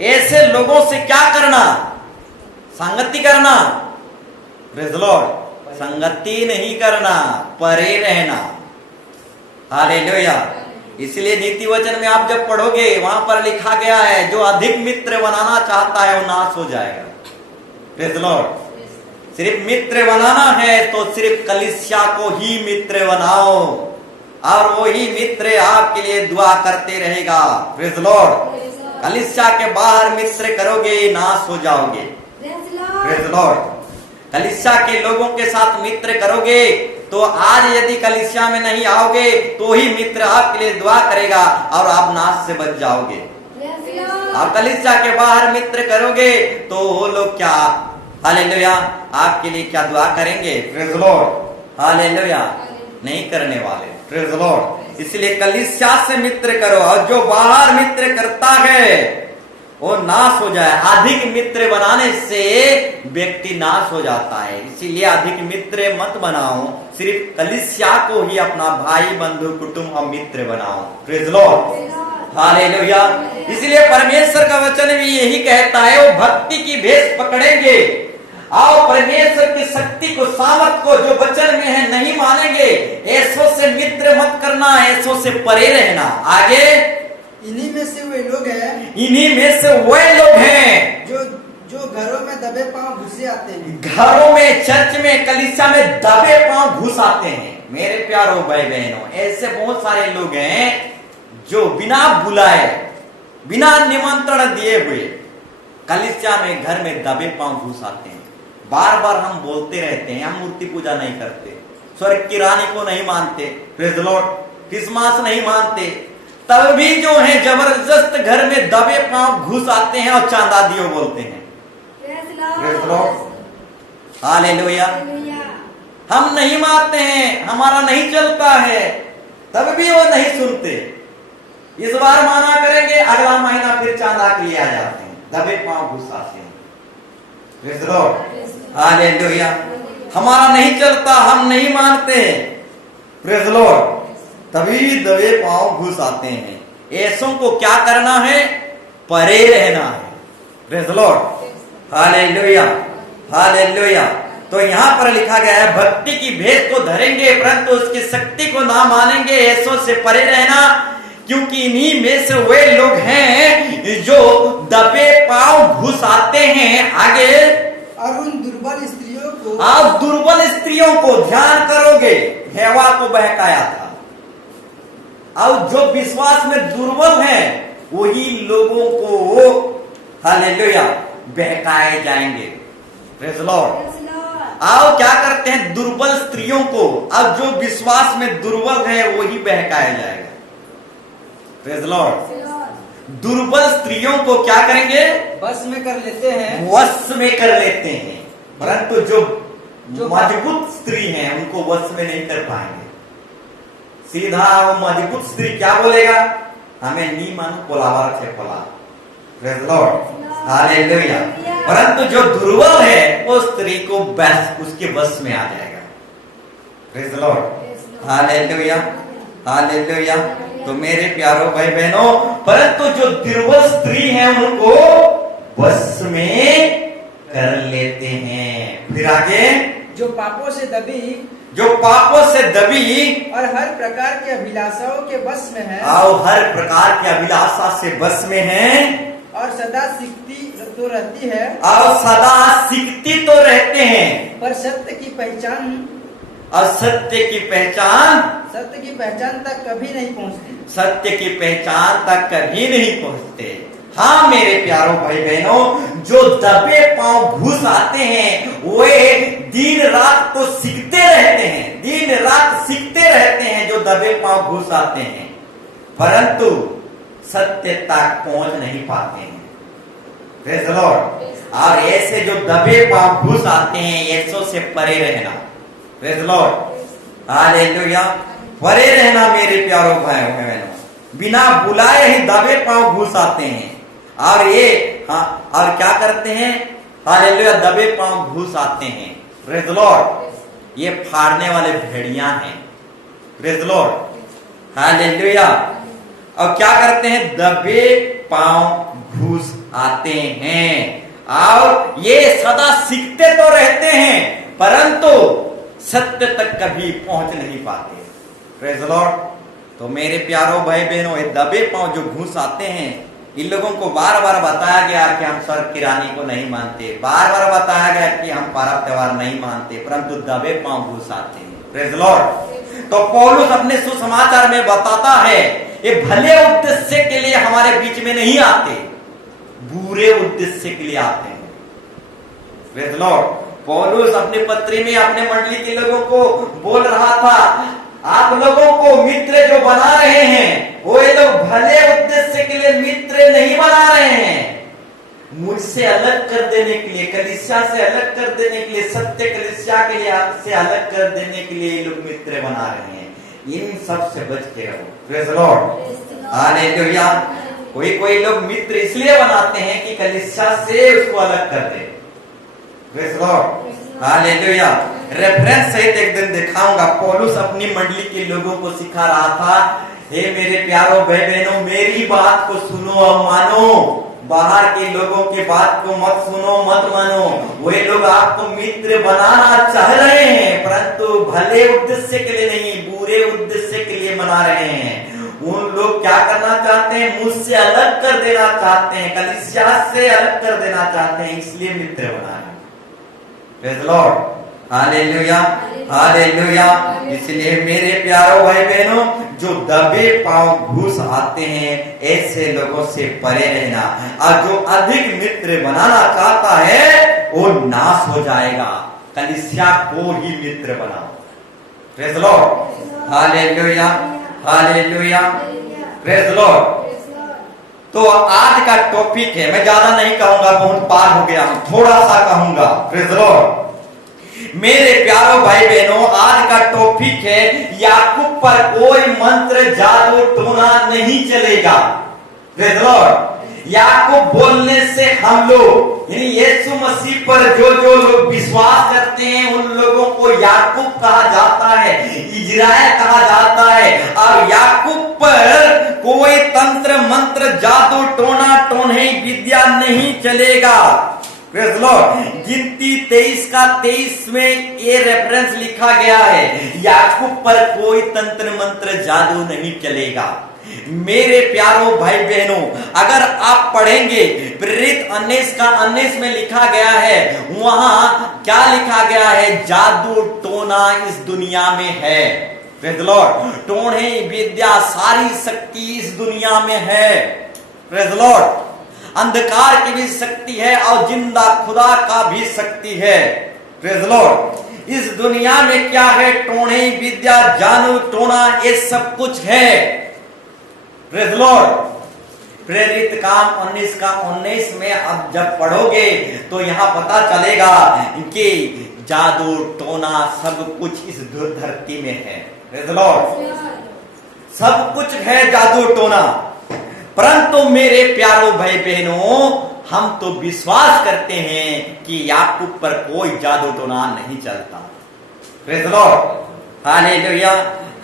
ऐसे लोगों से क्या करना? संगति करना। Praise Lord. संगति नहीं करना, परे रहना। हालेलुया। इसलिए नीति वचन में आप जब पढ़ोगे, वहां पर लिखा गया है जो अधिक मित्र बनाना चाहता है वो नाश हो जाएगा। Praise Lord. सिर्फ मित्र बनाना है तो सिर्फ कलीसिया को ही मित्र बनाओ, और वही मित्र आपके लिए दुआ करते रहेगा। Praise Lord. कलीसिया के बाहर मित्र करोगे, नाश हो जाओगे। Praise Lord. कलीसिया के लोगों के साथ मित्र करोगे तो आज यदि कलीसिया में नहीं आओगे तो ही मित्र आपके लिए दुआ करेगा और आप नाश से बच जाओगे। आप कलीसिया के बाहर मित्र करोगे तो वो लोग क्या, हालेलुया, आपके लिए क्या दुआ करेंगे? Praise Lord. हालेलुया, नहीं करने वाले। Praise Lord. इसलिए कलीसिया से मित्र करो, और जो बाहर मित्र करता है वो नाश हो जाए। अधिक मित्र बनाने से व्यक्ति नाश हो जाता है। इसीलिए अधिक मित्र मत बनाओ, सिर्फ कलीसिया को ही अपना भाई बंधु कुटुंब और मित्र बनाओ। Praise Lord. हालेलुया। इसलिए परमेश्वर का वचन भी यही कहता है, वो भक्ति की भेष पकड़ेंगे, आओ परमेश्वर की शक्ति को, सामर्थ को जो वचन में है नहीं मानेंगे। ऐसों से मित्र मत करना, ऐसों से परे रहना। आगे, इन्हीं में से वे लोग हैं, इन्हीं में से वे लोग हैं जो जो घरों में दबे पांव घुसे आते हैं। घरों में, चर्च में, कलीसिया में दबे पांव घुस आते हैं। मेरे प्यारो भाई बहनों, ऐसे बहुत सारे लोग हैं जो बिना बुलाए, बिना निमंत्रण दिए हुए कलीसिया में, घर में दबे पांव घुस आते हैं। बार बार हम बोलते रहते हैं, हम मूर्ति पूजा नहीं करते, स्वर्ग की रानी को नहीं मानते, प्रेज़ द लॉर्ड, क्रिसमस नहीं मानते, तब भी जो है जबरदस्त घर में दबे पांव घुस आते हैं और चांदा दियो बोलते हैं। Praise the lord, hallelujah. हम नहीं मानते हैं, हमारा नहीं चलता है, तब भी वो नहीं सुनते। इस बार माना करेंगे, अगला महीना फिर चांदा के लिए आ जाते हैं, दबे पांव घुस आते हैं। Praise the lord, hallelujah. हमारा नहीं चलता, हम नहीं मानते, प्रेज़ द लॉर्ड, तभी दबे पांव घुस आते हैं। ऐसों को क्या करना है? परे रहना है। Praise the lord, hallelujah, hallelujah. तो यहां पर लिखा गया है, भक्ति की भेष को धरेंगे परंतु उसकी शक्ति को ना मानेंगे, ऐसों से परे रहना, क्योंकि इन्हीं में से वे लोग हैं जो दबे पांव घुस आते हैं। आगे, और उन दुर्बल स्त्रियों को, आप दुर्बल स्त्रियों को ध्यान करोगे, हेवा को बहकाया था, और जो विश्वास में दुर्बल हैं वही लोगों को, हालेलुया, बहकाए जाएंगे। Praise the Lord. आओ क्या करते हैं? दुर्बल स्त्रियों को, अब जो विश्वास में दुर्बल है वही बहकाया जाएगा। Praise the Lord. दुर्बल स्त्रियों को क्या करेंगे? बस में कर लेते हैं, वश में कर लेते हैं, परंतु जो मजबूत स्त्री हैं उनको वश में नहीं कर पाएंगे। सीधा वो मजबूत स्त्री क्या बोलेगा? हमें नी मन पोलावर से पोला। Praise the lord, hallelujah. परंतु जो दुर्बल है वो स्त्री को बस उसके वश में आ जाएगा। Praise the lord, hallelujah, hallelujah. तो मेरे प्यारो भाई बहनों, परंतु जो दुर्बल स्त्री है उनको वश में कर लेते हैं। फिर आगे, जो पापों से दबी, जो पापों से दबी और हर प्रकार की अभिलाषाओं के बस में है, और हर प्रकार की अभिलाषा से बस में है, और सदा सीखती तो रहती है, और सदा सीखती तो रहते हैं, पर सत्य की पहचान, और सत्य की पहचान, सत्य की पहचान तक कभी नहीं पहुंचती। सत्य की पहचान तक कभी नहीं पहुंचते। हाँ मेरे प्यारो भाई बहनों, जो दबे पांव घुस आते हैं वे दिन रात तो सीखते रहते हैं, दिन रात सीखते रहते हैं, जो दबे पांव घुस आते हैं, परंतु सत्य तक पहुंच नहीं पाते हैं। Praise the Lord. और ऐसे जो दबे पांव घुस आते हैं, ऐसों से परे रहना। Praise the lord, hallelujah. परे रहना मेरे प्यारो भाइयों बहनों। बिना बुलाए ही दबे पांव घुस आते हैं, और ये हाँ, और क्या करते हैं? हालेलुया, दबे पांव घुस आते हैं। Praise the Lord. ये फाड़ने वाले भेड़िया हैं। Praise the lord, hallelujah. और क्या करते हैं? दबे पांव घुस आते हैं, और ये सदा सीखते तो रहते हैं, परंतु सत्य तक कभी पहुंच नहीं पाते। Praise the Lord. तो मेरे प्यारो भाई बहनों, ये दबे पांव जो घुस आते हैं, इन लोगों को बार बार बताया गया कि हम स्वर्ग की रानी को नहीं मानते, बार बार बताया गया कि हम पर्व त्योहार नहीं मानते, परंतु दबे पांव घुस आते हैं। Praise the Lord. तो पौलुस अपने सुसमाचार में बताता है, ये भले उद्देश्य के लिए हमारे बीच में नहीं आते, बुरे उद्देश्य के लिए आते हैं। Praise the Lord. पौलुस अपनी पत्री में अपने मंडली के लोगों को बोल रहा था, आप लोगों को मित्र जो बना रहे हैं वो ये लोग भले उद्देश्य के लिए मित्र नहीं बना रहे हैं, मुझसे अलग कर देने के लिए, कलीसिया से अलग कर देने के लिए, सत्य कलीसिया के लिए से अलग कर देने के लिए ये लोग मित्र बना रहे हैं। इन सब से बच के रहो। Praise the lord, hallelujah. कोई लोग मित्र इसलिए बनाते हैं कि कलीसिया से उसको अलग कर दे। Praise the lord, hallelujah. Reference सहित एक दिन दिखाऊंगा। पौलुस अपनी मंडली के लोगों को सिखा रहा था हे मेरे प्यारों भाई बहनों, मेरी बात को सुनो और मानो। बाहर के लोगों के बात को मत सुनो, मत मानो। वे लोग आपको मित्र बनाना चाह रहे हैं, परंतु भले उद्देश्य के लिए नहीं, बुरे उद्देश्य के लिए बना रहे हैं। उन लोग क्या करना चाहते हैं? मुझसे अलग कर देना चाहते हैं, कलीसिया से अलग कर देना चाहते हैं, इसलिए मित्र बना रहे हैं। Praise the lord, hallelujah, hallelujah. इसलिए मेरे प्यारों भाई बहनों, जो दबे पांव घुस आते हैं, ऐसे लोगों से परे रहना। और जो अधिक मित्र बनाना चाहता है, वो नाश हो जाएगा। कलीसिया को ही मित्र बनाओ। Praise the lord, hallelujah, hallelujah, praise the Lord. तो आज का टॉपिक है, मैं ज्यादा नहीं कहूंगा, बहुत पार हो गया हूं, थोड़ा सा कहूंगा। Praise the Lord. मेरे प्यारों भाई बहनों, आज का टॉपिक है याकूब पर कोई मंत्र जादू टोना नहीं चलेगा। Praise the Lord. याकूब बोलने से हम लोग यानी यीशु मसीह पर जो जो लोग विश्वास करते हैं, उन लोगों को याकूब कहा जाता है, इजराइल कहा जाता है। और याकूब पर कोई तंत्र मंत्र जादू टोना टोने विद्या नहीं चलेगा। Praise the Lord. गिनती 23 का 23 में ये रेफरेंस लिखा गया है, याकूब पर कोई तंत्र मंत्र जादू नहीं चलेगा। मेरे प्यारों भाई बहनों, अगर आप पढ़ेंगे प्रेरित 19 में लिखा गया है, वहां क्या लिखा गया है? जादू टोना इस दुनिया में है। Praise the lord. टोने विद्या सारी शक्ति इस दुनिया में है। Praise the lord. अंधकार की भी शक्ति है और जिंदा खुदा का भी शक्ति है। Praise the Lord. इस दुनिया में क्या है? टोने विद्या, जादू टोना, ये सब कुछ है। Praise the Lord. प्रेरित काम 19 में अब जब पढ़ोगे तो यहां पता चलेगा कि जादू टोना सब कुछ इस धरती में है। Praise the Lord. सब कुछ है जादू टोना, परंतु मेरे प्यारों भाई बहनों, हम तो विश्वास करते हैं कि याकूब पर कोई जादू टोना नहीं चलता। Praise the lord, hallelujah,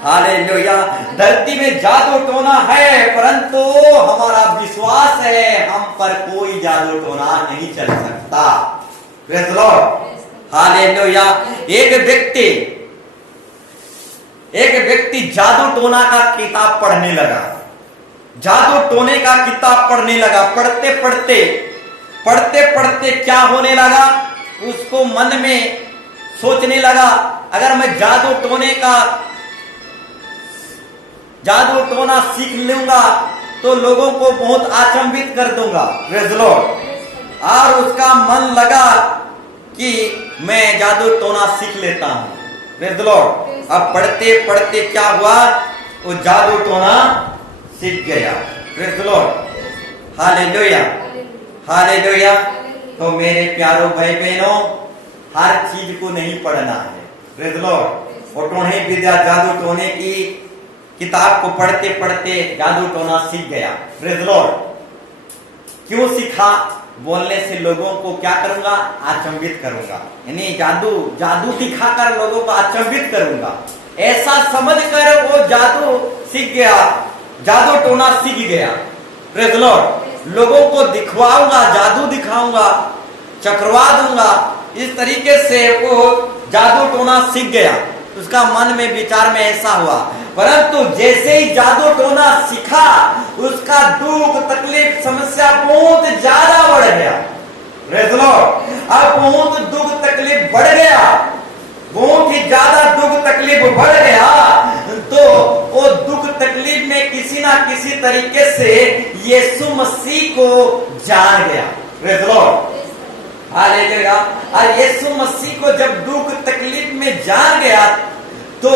hallelujah. धरती में जादू टोना है, परंतु हमारा विश्वास है हम पर कोई जादू टोना नहीं चल सकता। Praise the lord, hallelujah. एक व्यक्ति जादू टोना का किताब पढ़ने लगा, जादू टोने का किताब पढ़ने लगा। पढ़ते पढ़ते क्या होने लगा? उसको मन में सोचने लगा, अगर मैं जादू टोना सीख लूंगा तो लोगों को बहुत आचंबित कर दूंगा। Praise the Lord. और उसका मन लगा कि मैं जादू टोना सीख लेता हूं। Praise the Lord. अब पढ़ते पढ़ते क्या हुआ? वो जादू टोना सीख गया। Praise the lord, hallelujah, hallelujah. तो मेरे प्यारों भाई बहनों, हर चीज को नहीं पढ़ना है। Praise the Lord. और टोने विद्या, जादू टोने की किताब को पढ़ते पढ़ते जादू टोना सीख गया। Praise the Lord. क्यों सीखा? बोलने से लोगों को क्या करूंगा? आचंबित करूंगा, यानी जादू दिखाकर लोगों को आचंबित करूंगा, ऐसा समझकर वो जादू सीख गया, जादू टोना सीख गया। Praise the Lord. लोगों को दिखवाऊंगा, जादू दिखाऊंगा, चक्रवा दूंगा, इस तरीके से वो जादू टोना सीख गया। उसका मन में विचार में ऐसा हुआ, परंतु जैसे ही जादू टोना सीखा, उसका दुख तकलीफ समस्या बहुत ज्यादा बढ़ गया। Praise the Lord. अब बहुत दुख तकलीफ बढ़ गया, बहुत ही ज्यादा दुख तकलीफ बढ़ गया। तो वो दुख तकलीफ में किसी ना किसी तरीके से यीशु मसीह को जान गया। Praise the lord, hallelujah. और यीशु मसीह को जब दुख तकलीफ में जान गया, तो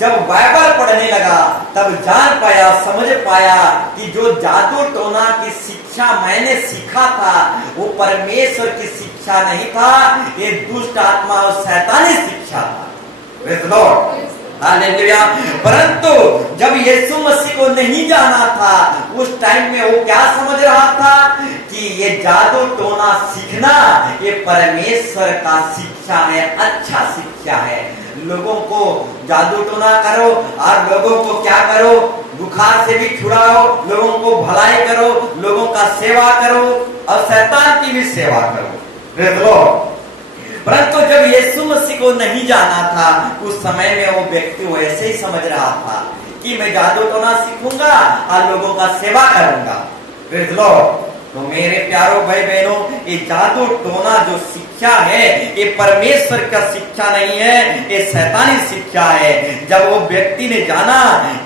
जब बाइबल पढ़ने लगा तब जान पाया, समझ पाया कि जो जादू टोना की शिक्षा मैंने सीखा था वो परमेश्वर की शिक्षा नहीं था, ये दुष्ट आत्मा और शैतानी शिक्षा था। Praise the lord, hallelujah. परंतु जब यीशु मसीह को नहीं जाना था, उस टाइम में वो क्या समझ रहा था कि ये जादू टोना सीखना ये परमेश्वर का शिक्षा है, अच्छा शिक्षा है। लोगों को जादू टोना करो और लोगों को क्या करो, बुखार से भी छुड़ाओ, लोगों को भलाई करो, लोगों का सेवा करो और शैतान की भी सेवा करो। Praise the Lord. परंतु जब यीशु मसीह को नहीं जाना था, उस समय में वो व्यक्ति वैसे ही समझ रहा था कि मैं जादू टोना सीखूंगा और लोगों का सेवा करूंगा। Praise the Lord. तो मेरे प्यारो भाई बहनों, ये जादू टोना जो शिक्षा है ये परमेश्वर का शिक्षा नहीं है, ये शैतानी शिक्षा है। जब वो व्यक्ति ने जाना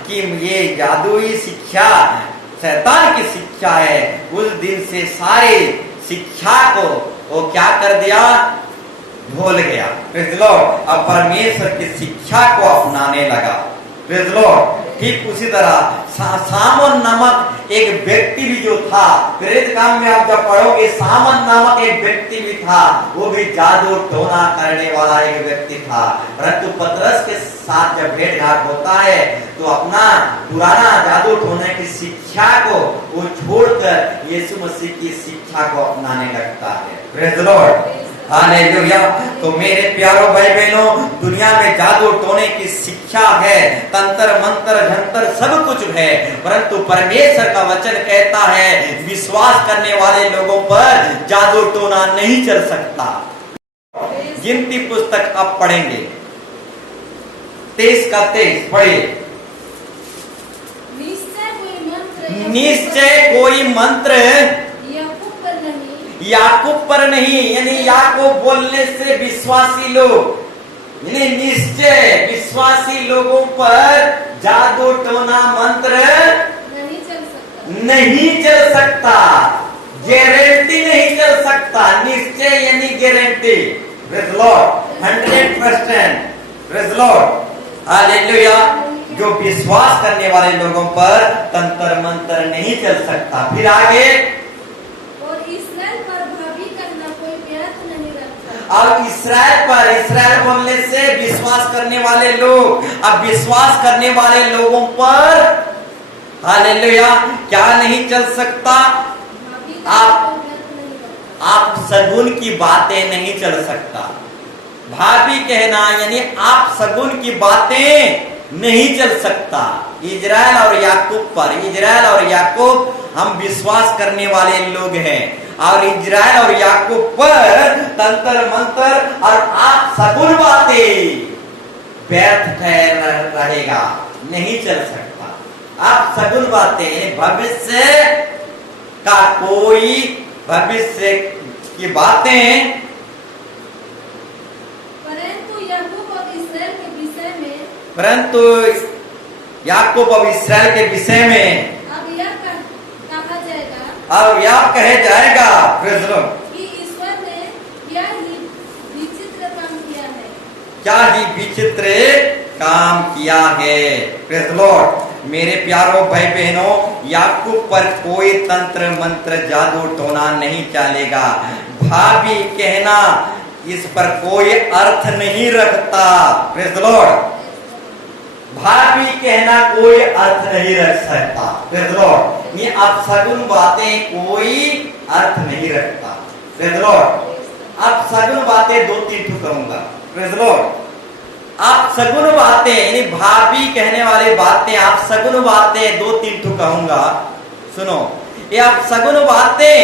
कि ये जादुई शिक्षा शैतान की शिक्षा है, उस दिन से सारे शिक्षा को वो क्या कर दिया, भूल गया। Praise the Lord. अब परमेश्वर की शिक्षा को अपनाने लगा। Praise the Lord. ठीक उसी तरह सामन नामक एक व्यक्ति भी जो था, प्रेरित काम में आप जब पढ़ोगे, सामन नामक एक व्यक्ति भी था, वो भी जादू टोना करने वाला एक व्यक्ति था। परंतु पतरस के साथ जब भेंट घाट होता है तो अपना पुराना जादू टोने की शिक्षा को वो छोड़कर यीशु मसीह की शिक्षा को अपनाने लगता है। Praise the lord. हालेलुया। तो मेरे प्यारो भाई बहनों, दुनिया में जादू टोने की शिक्षा है, तंत्र मंत्र जंतर सब कुछ है, परंतु परमेश्वर का वचन कहता है विश्वास करने वाले लोगों पर जादू टोना नहीं चल सकता। गिनती पुस्तक आप पढ़ेंगे 23 का 23 पढ़िए। निश्चय कोई मंत्र याकूब पर नहीं, यानी याकूब बोलने से विश्वासी लोग, यानी निश्चय विश्वासी लोगों पर जादू टोना मंत्र नहीं चल सकता, गारंटी नहीं चल सकता। निश्चय यानी guarantee. Praise the Lord. 100%। Praise the lord. Hallelujah. जो विश्वास करने वाले लोगों पर तंत्र मंत्र नहीं चल सकता। फिर आगे, और इस्राएल बोलने से विश्वास करने वाले लोग, अब विश्वास करने वाले लोगों पर हालेलुया क्या नहीं चल सकता, आप सगुन की बातें नहीं चल सकता। भाभी कहना यानी आप सगुन की बातें नहीं चल सकता। इजराइल और याकूब पर, इजराइल और याकूब हम विश्वास करने वाले लोग हैं, और इजराइल और याकूब पर तंत्र मंत्र और आप सगुन बातें व्यर्थ रहेगा, नहीं चल सकता। आप सगुन बातें भविष्य का कोई, भविष्य की बातें, परंतु याकूब और इस्राएल के विषय में, परंतु याकूब और इस्राएल के विषय में अब यह कहे जाएगा कि ईश्वर ने क्या ही विचित्र काम किया है, क्या ही विचित्र काम किया है। Praise the Lord. मेरे प्यारों भाई बहनों, याकूब पर कोई तंत्र मंत्र जादू टोना नहीं चलेगा। भाभी कहना इस पर कोई अर्थ नहीं रखता। Praise the Lord. भाभी कहना कोई अर्थ नहीं रख सकता। Praise the Lord. ये आप सगुन बातें कोई अर्थ नहीं रखता। Praise the Lord. आप सगुन बातें 2-3 ठो कहूंगा। Praise the Lord. आप सगुन बातें यानी भाभी कहने वाली बातें, आप सगुन बातें 2-3 ठो कहूंगा। सुनो, ये आप सगुन बातें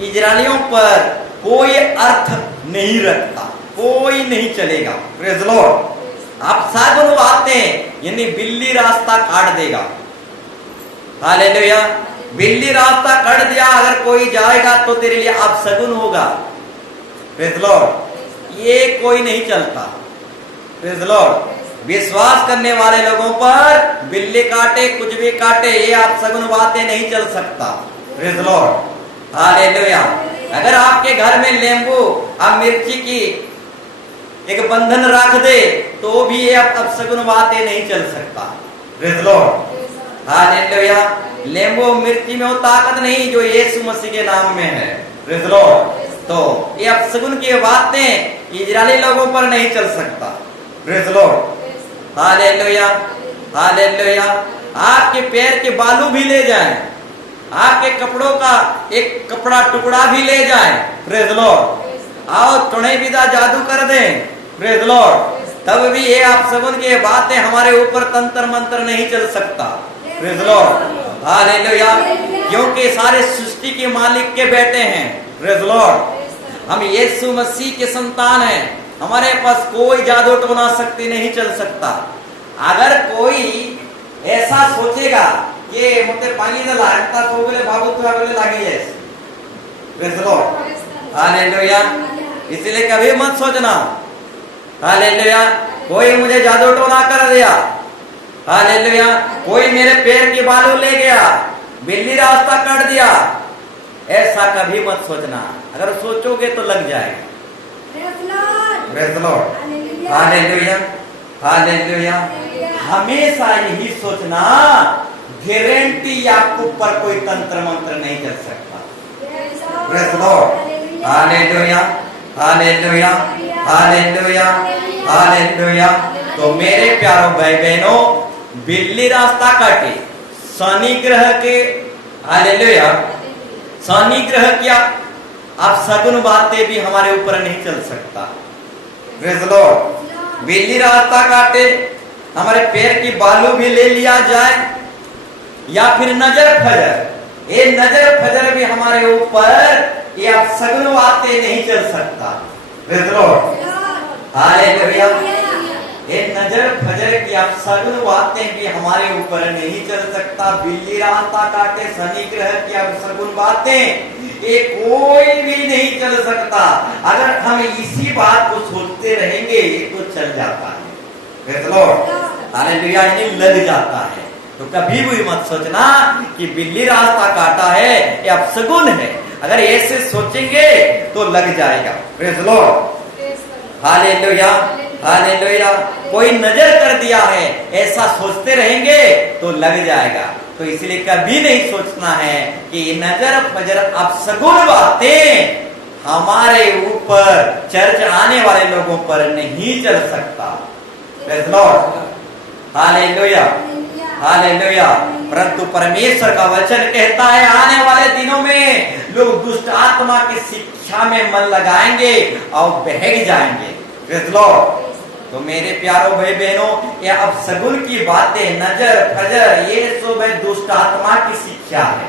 इजरायलियों पर कोई अर्थ नहीं रखता, कोई नहीं चलेगा। Praise the Lord. आप सगुन बातें यानी बिल्ली रास्ता काट देगा। हालेलुया। बिल्ली रास्ता काट दिया, अगर कोई जाएगा तो तेरे लिए आप सगुन होगा। Praise the Lord. ये कोई नहीं चलता। Praise the Lord. विश्वास करने वाले लोगों पर बिल्ली काटे, कुछ भी काटे, ये आप सगुन बातें नहीं चल सकता। Praise the lord. हालेलुया। अगर आपके घर में नींबू और मिर्ची की एक बंधन रख दे तो भी ये अब सगुन बातें नहीं चल सकता। Praise the lord. हालेलुया। नींबू मिर्ची में वो ताकत नहीं जो यीशु मसीह के नाम में है। Praise the Lord. तो ये अब सगुन की बातें इजरायली लोगों पर नहीं चल सकता। Praise the lord. Hallelujah, hallelujah. आपके पैर के बालू भी ले जाएं, आपके कपड़ों का एक कपड़ा टुकड़ा भी ले जाएं, प्रेज लॉर्ड। आओ तुणे विदा जादू कर दें, प्रेज लॉर्ड। तब भी ये आप सबन की बातें हमारे ऊपर तंत्र मंत्र नहीं चल सकता, प्रेज लॉर्ड, हालेलुया। क्योंकि सारे सृष्टि के मालिक के बेटे हैं, प्रेज लॉर्ड। हम यीशु मसीह के संतान हैं, हमारे पास कोई जादू टोना शक्ति नहीं चल सकता। अगर कोई ऐसा सोचेगा कि मुझे पानी से लागता तो बोले बाबू तो बोले लागी है, प्रेज लॉर्ड, हालेलुया। इसलिए कभी मत सोचना, हालेलुया, कोई मुझे जादू टोना कर दिया, हालेलुया, कोई मेरे पैर के बालू ले गया, बिल्ली रास्ता काट दिया, ऐसा कभी मत सोचना। अगर सोचोगे तो लग जाएगा, प्रेज लॉर्ड, हालेलुया, हालेलुया। हमेशा यही सोचना, गारंटी आपके ऊपर कोई तंत्र मंत्र नहीं चल सकता, praise Lord, hallelujah, hallelujah, hallelujah, hallelujah. तो मेरे प्यारों भाई बहनों, बिल्ली रास्ता काटे, शनि ग्रह के, हालेलुया, शनि ग्रह क्या आप सगुन बातें भी हमारे ऊपर नहीं चल सकता, प्रेज लॉर्ड। बिल्ली रास्ता काटे, हमारे पैर की बालू भी ले लिया जाए, या फिर नजर फजर, ये नजर फजर भी हमारे ऊपर, ये आप सगुन बातें नहीं चल सकता, प्रेज लॉर्ड, हालेलुया। ये नजर फजर की आप सगुन बातें भी हमारे ऊपर नहीं चल सकता। बिल्ली रास्ता काटे, शनि ग्रह की आप सगुन बातें, ये कोई भी नहीं चल सकता। अगर हम इसी बात को सोचते रहेंगे तो चल जाता है, प्रेज लॉर्ड, हालेलुया, इन्हें लग जाता है। तो कभी भी मत सोचना कि बिल्ली रास्ता काटा है ये आप सगुन है। अगर ऐसे सोचेंगे तो लग जाएगा, प्रेज लॉर्ड, हालेलुया, हालेलुया। कोई नजर कर दिया है, ऐसा सोचते रहेंगे तो लग जाएगा। तो इसलिए कभी नहीं सोचना है कि नजर फजर अब सगुन बातें हमारे ऊपर, चर्च आने वाले लोगों पर नहीं चल सकता, प्रेज लॉर्ड, हालेलुया, हालेलुया। परंतु परमेश्वर का वचन कहता है आने वाले दिनों में लोग दुष्ट आत्मा की शिक्षा में मन लगाएंगे और बहक जाएंगे, प्रेज लॉर्ड। तो मेरे प्यारों भाई बहनों, ये अब सगुन की बातें, नजर फजर, ये सब दुष्ट आत्मा की शिक्षा है,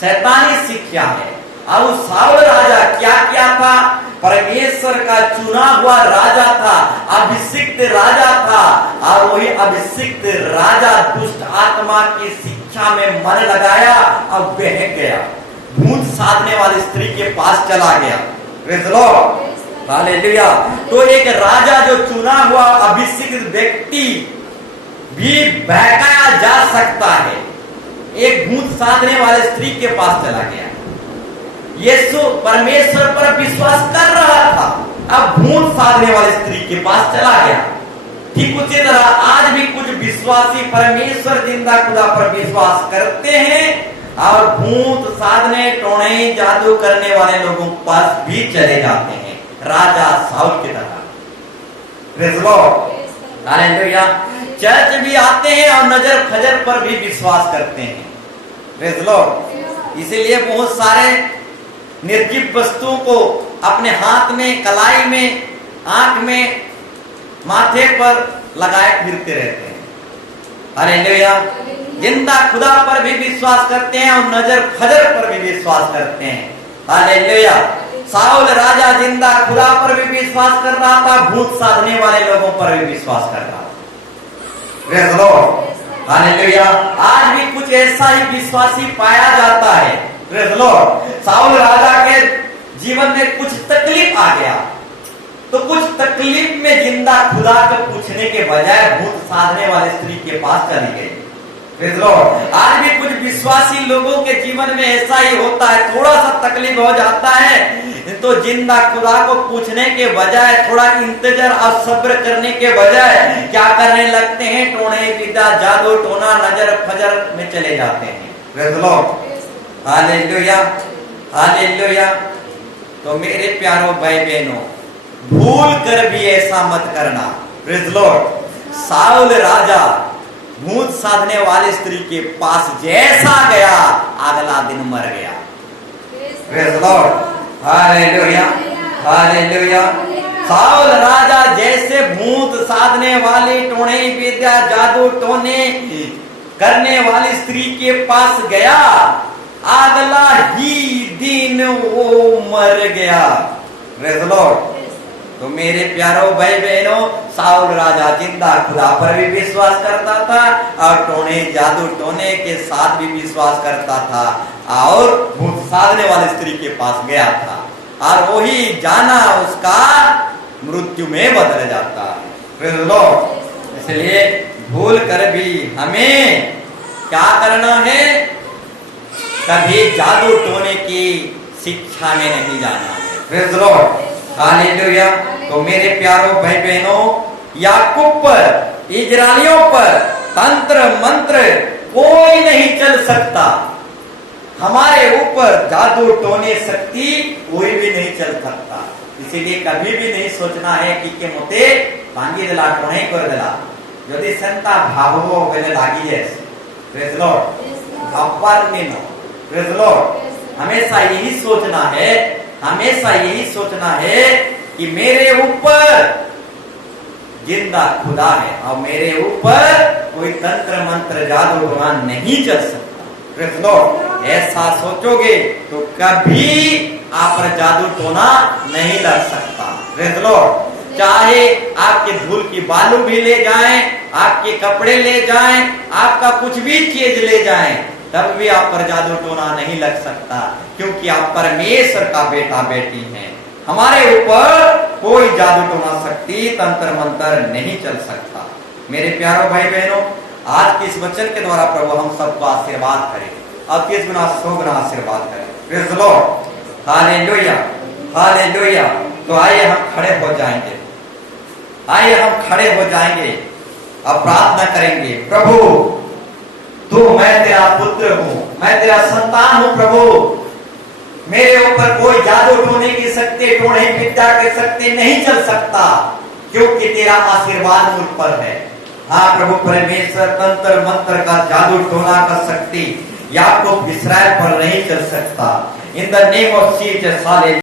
शैतानी शिक्षा है। अब साउल राजा क्या क्या था? परमेश्वर का चुना हुआ राजा था, अभिषिक्त राजा था, और वही अभिषिक्त राजा दुष्ट आत्मा की शिक्षा में मन लगाया और बहक गया, भूत साधने वाली स्त्री के पास चला गया, प्रेज लॉर्ड, हालेलुया। तो एक राजा जो चुना हुआ अभिषिक्त व्यक्ति भी बहकाया जा सकता है। एक भूत साधने वाले स्त्री के पास चला गया, यीशु परमेश्वर पर विश्वास कर रहा था, अब भूत साधने वाले स्त्री के पास चला गया। ठीक उसी तरह आज भी कुछ विश्वासी परमेश्वर जिंदा खुदा पर विश्वास करते हैं और भूत साधने टोने जादू करने वाले लोगों के पास भी चले जाते हैं, राजा साउल की तरह, प्रेज लॉर्ड, हालेलुया। चर्च भी आते हैं और नजर फजर पर भी विश्वास करते हैं, प्रेज लॉर्ड। इसीलिए बहुत सारे निर्जीव वस्तुओं को अपने हाथ में, कलाई में, आंख में, माथे पर लगाए फिरते रहते हैं, हालेलुया। जिंदा खुदा पर भी विश्वास करते हैं और नजर फजर पर भी विश्वास करते हैं, हालेलुया। साउल राजा जिंदा खुदा पर भी विश्वास कर रहा था, भूत साधने वाले लोगों पर भी विश्वास कर रहा था, प्रेज लॉर्ड, हालेलुया। आज भी कुछ ऐसा ही विश्वासी पाया जाता है, प्रेज लॉर्ड। साउल राजा के जीवन में कुछ तकलीफ आ गया, तो कुछ तकलीफ में जिंदा खुदा को पूछने के बजाय भूत साधने वाले स्त्री के पास चली गई, प्रेज लॉर्ड। आज भी कुछ विश्वासी लोगों के जीवन में ऐसा ही होता है, थोड़ा सा तकलीफ हो जाता है तो जिंदा खुदा को पूछने के बजाय, थोड़ा इंतजार और सब्र करने के बजाय क्या करने लगते हैं? टोने विद्या, जादू टोना, नजर फजर में चले जाते हैं, प्रेज लॉर्ड, हालेलुया, हालेलुया। तो मेरे प्यारों भाई बहनों, भूल कर भी ऐसा मत करना, प्रेज लॉर्ड, साउल राजा भूत साधने वाली स्त्री के पास जैसा गया, अगला दिन मर गया। Praise the lord, hallelujah, hallelujah. Saul राजा जैसे भूत साधने वाली, टोने विद्या, जादू टोने करने वाली स्त्री के पास गया, अगला ही दिन वो मर गया। Praise the Lord. तो मेरे प्यारों भाई बहनों, साउल राजा जिंदा खुदा पर भी विश्वास करता था और टोने जादू टोने के साथ भी विश्वास करता था, और भूत साधने वाली स्त्री के पास गया था, और वही जाना उसका मृत्यु में बदल जाता है। Praise the Lord. इसलिए भूल कर भी हमें क्या करना है? कभी जादू टोने की शिक्षा में नहीं जाना है। Praise the lord, hallelujah. तो मेरे प्यारों भाई बहनों, याकूब पर, इजराइलियों पर तंत्र मंत्र कोई नहीं चल सकता। हमारे ऊपर जादू टोने शक्ति कोई भी नहीं चल सकता। इसीलिए कभी भी नहीं सोचना है कि मोते भांगी दिला टोने कर दिला, यदि संता भावो गले लागी है। प्रेज़ द लॉर्ड, अपर में नो। Praise the Lord. हमेशा यही सोचना है, हमेशा यही सोचना है कि मेरे ऊपर जिंदा खुदा है और मेरे ऊपर कोई तंत्र मंत्र जादू टोना नहीं चल सकता। Praise the Lord. ऐसा सोचोगे तो कभी आप पर जादू टोना नहीं लग सकता। Praise the Lord. चाहे आपके धूल की बालू भी ले जाएं, आपके कपड़े ले जाएं, आपका कुछ भी चीज ले जाएं, तब भी आप पर जादू टोना नहीं लग सकता, क्योंकि आप परमेश्वर का बेटा बेटी हैं। हमारे ऊपर कोई जादू टोना शक्ति तंत्र मंत्र नहीं चल सकता। मेरे प्यारों भाई बहनों, आज के इस वचन के द्वारा प्रभु हम सबको आशीर्वाद करे और 30 गुना 100 गुना आशीर्वाद करे। Praise the lord, hallelujah, hallelujah. तो आइए हम खड़े हो जाएंगे, आइए हम खड़े हो जाएंगे और प्रार्थना करेंगे। प्रभु, तू, मैं तेरा पुत्र हूं, मैं तेरा संतान हूं। प्रभु, मेरे ऊपर कोई जादू टोने की शक्ति, टोने विद्या की शक्ति नहीं चल सकता, क्योंकि तेरा आशीर्वाद मुझ पर है। हाँ प्रभु परमेश्वर, तंत्र मंत्र का, जादू टोना का शक्ति याकूब इस्राएल पर नहीं चल सकता। In the name of Jesus, hallelujah.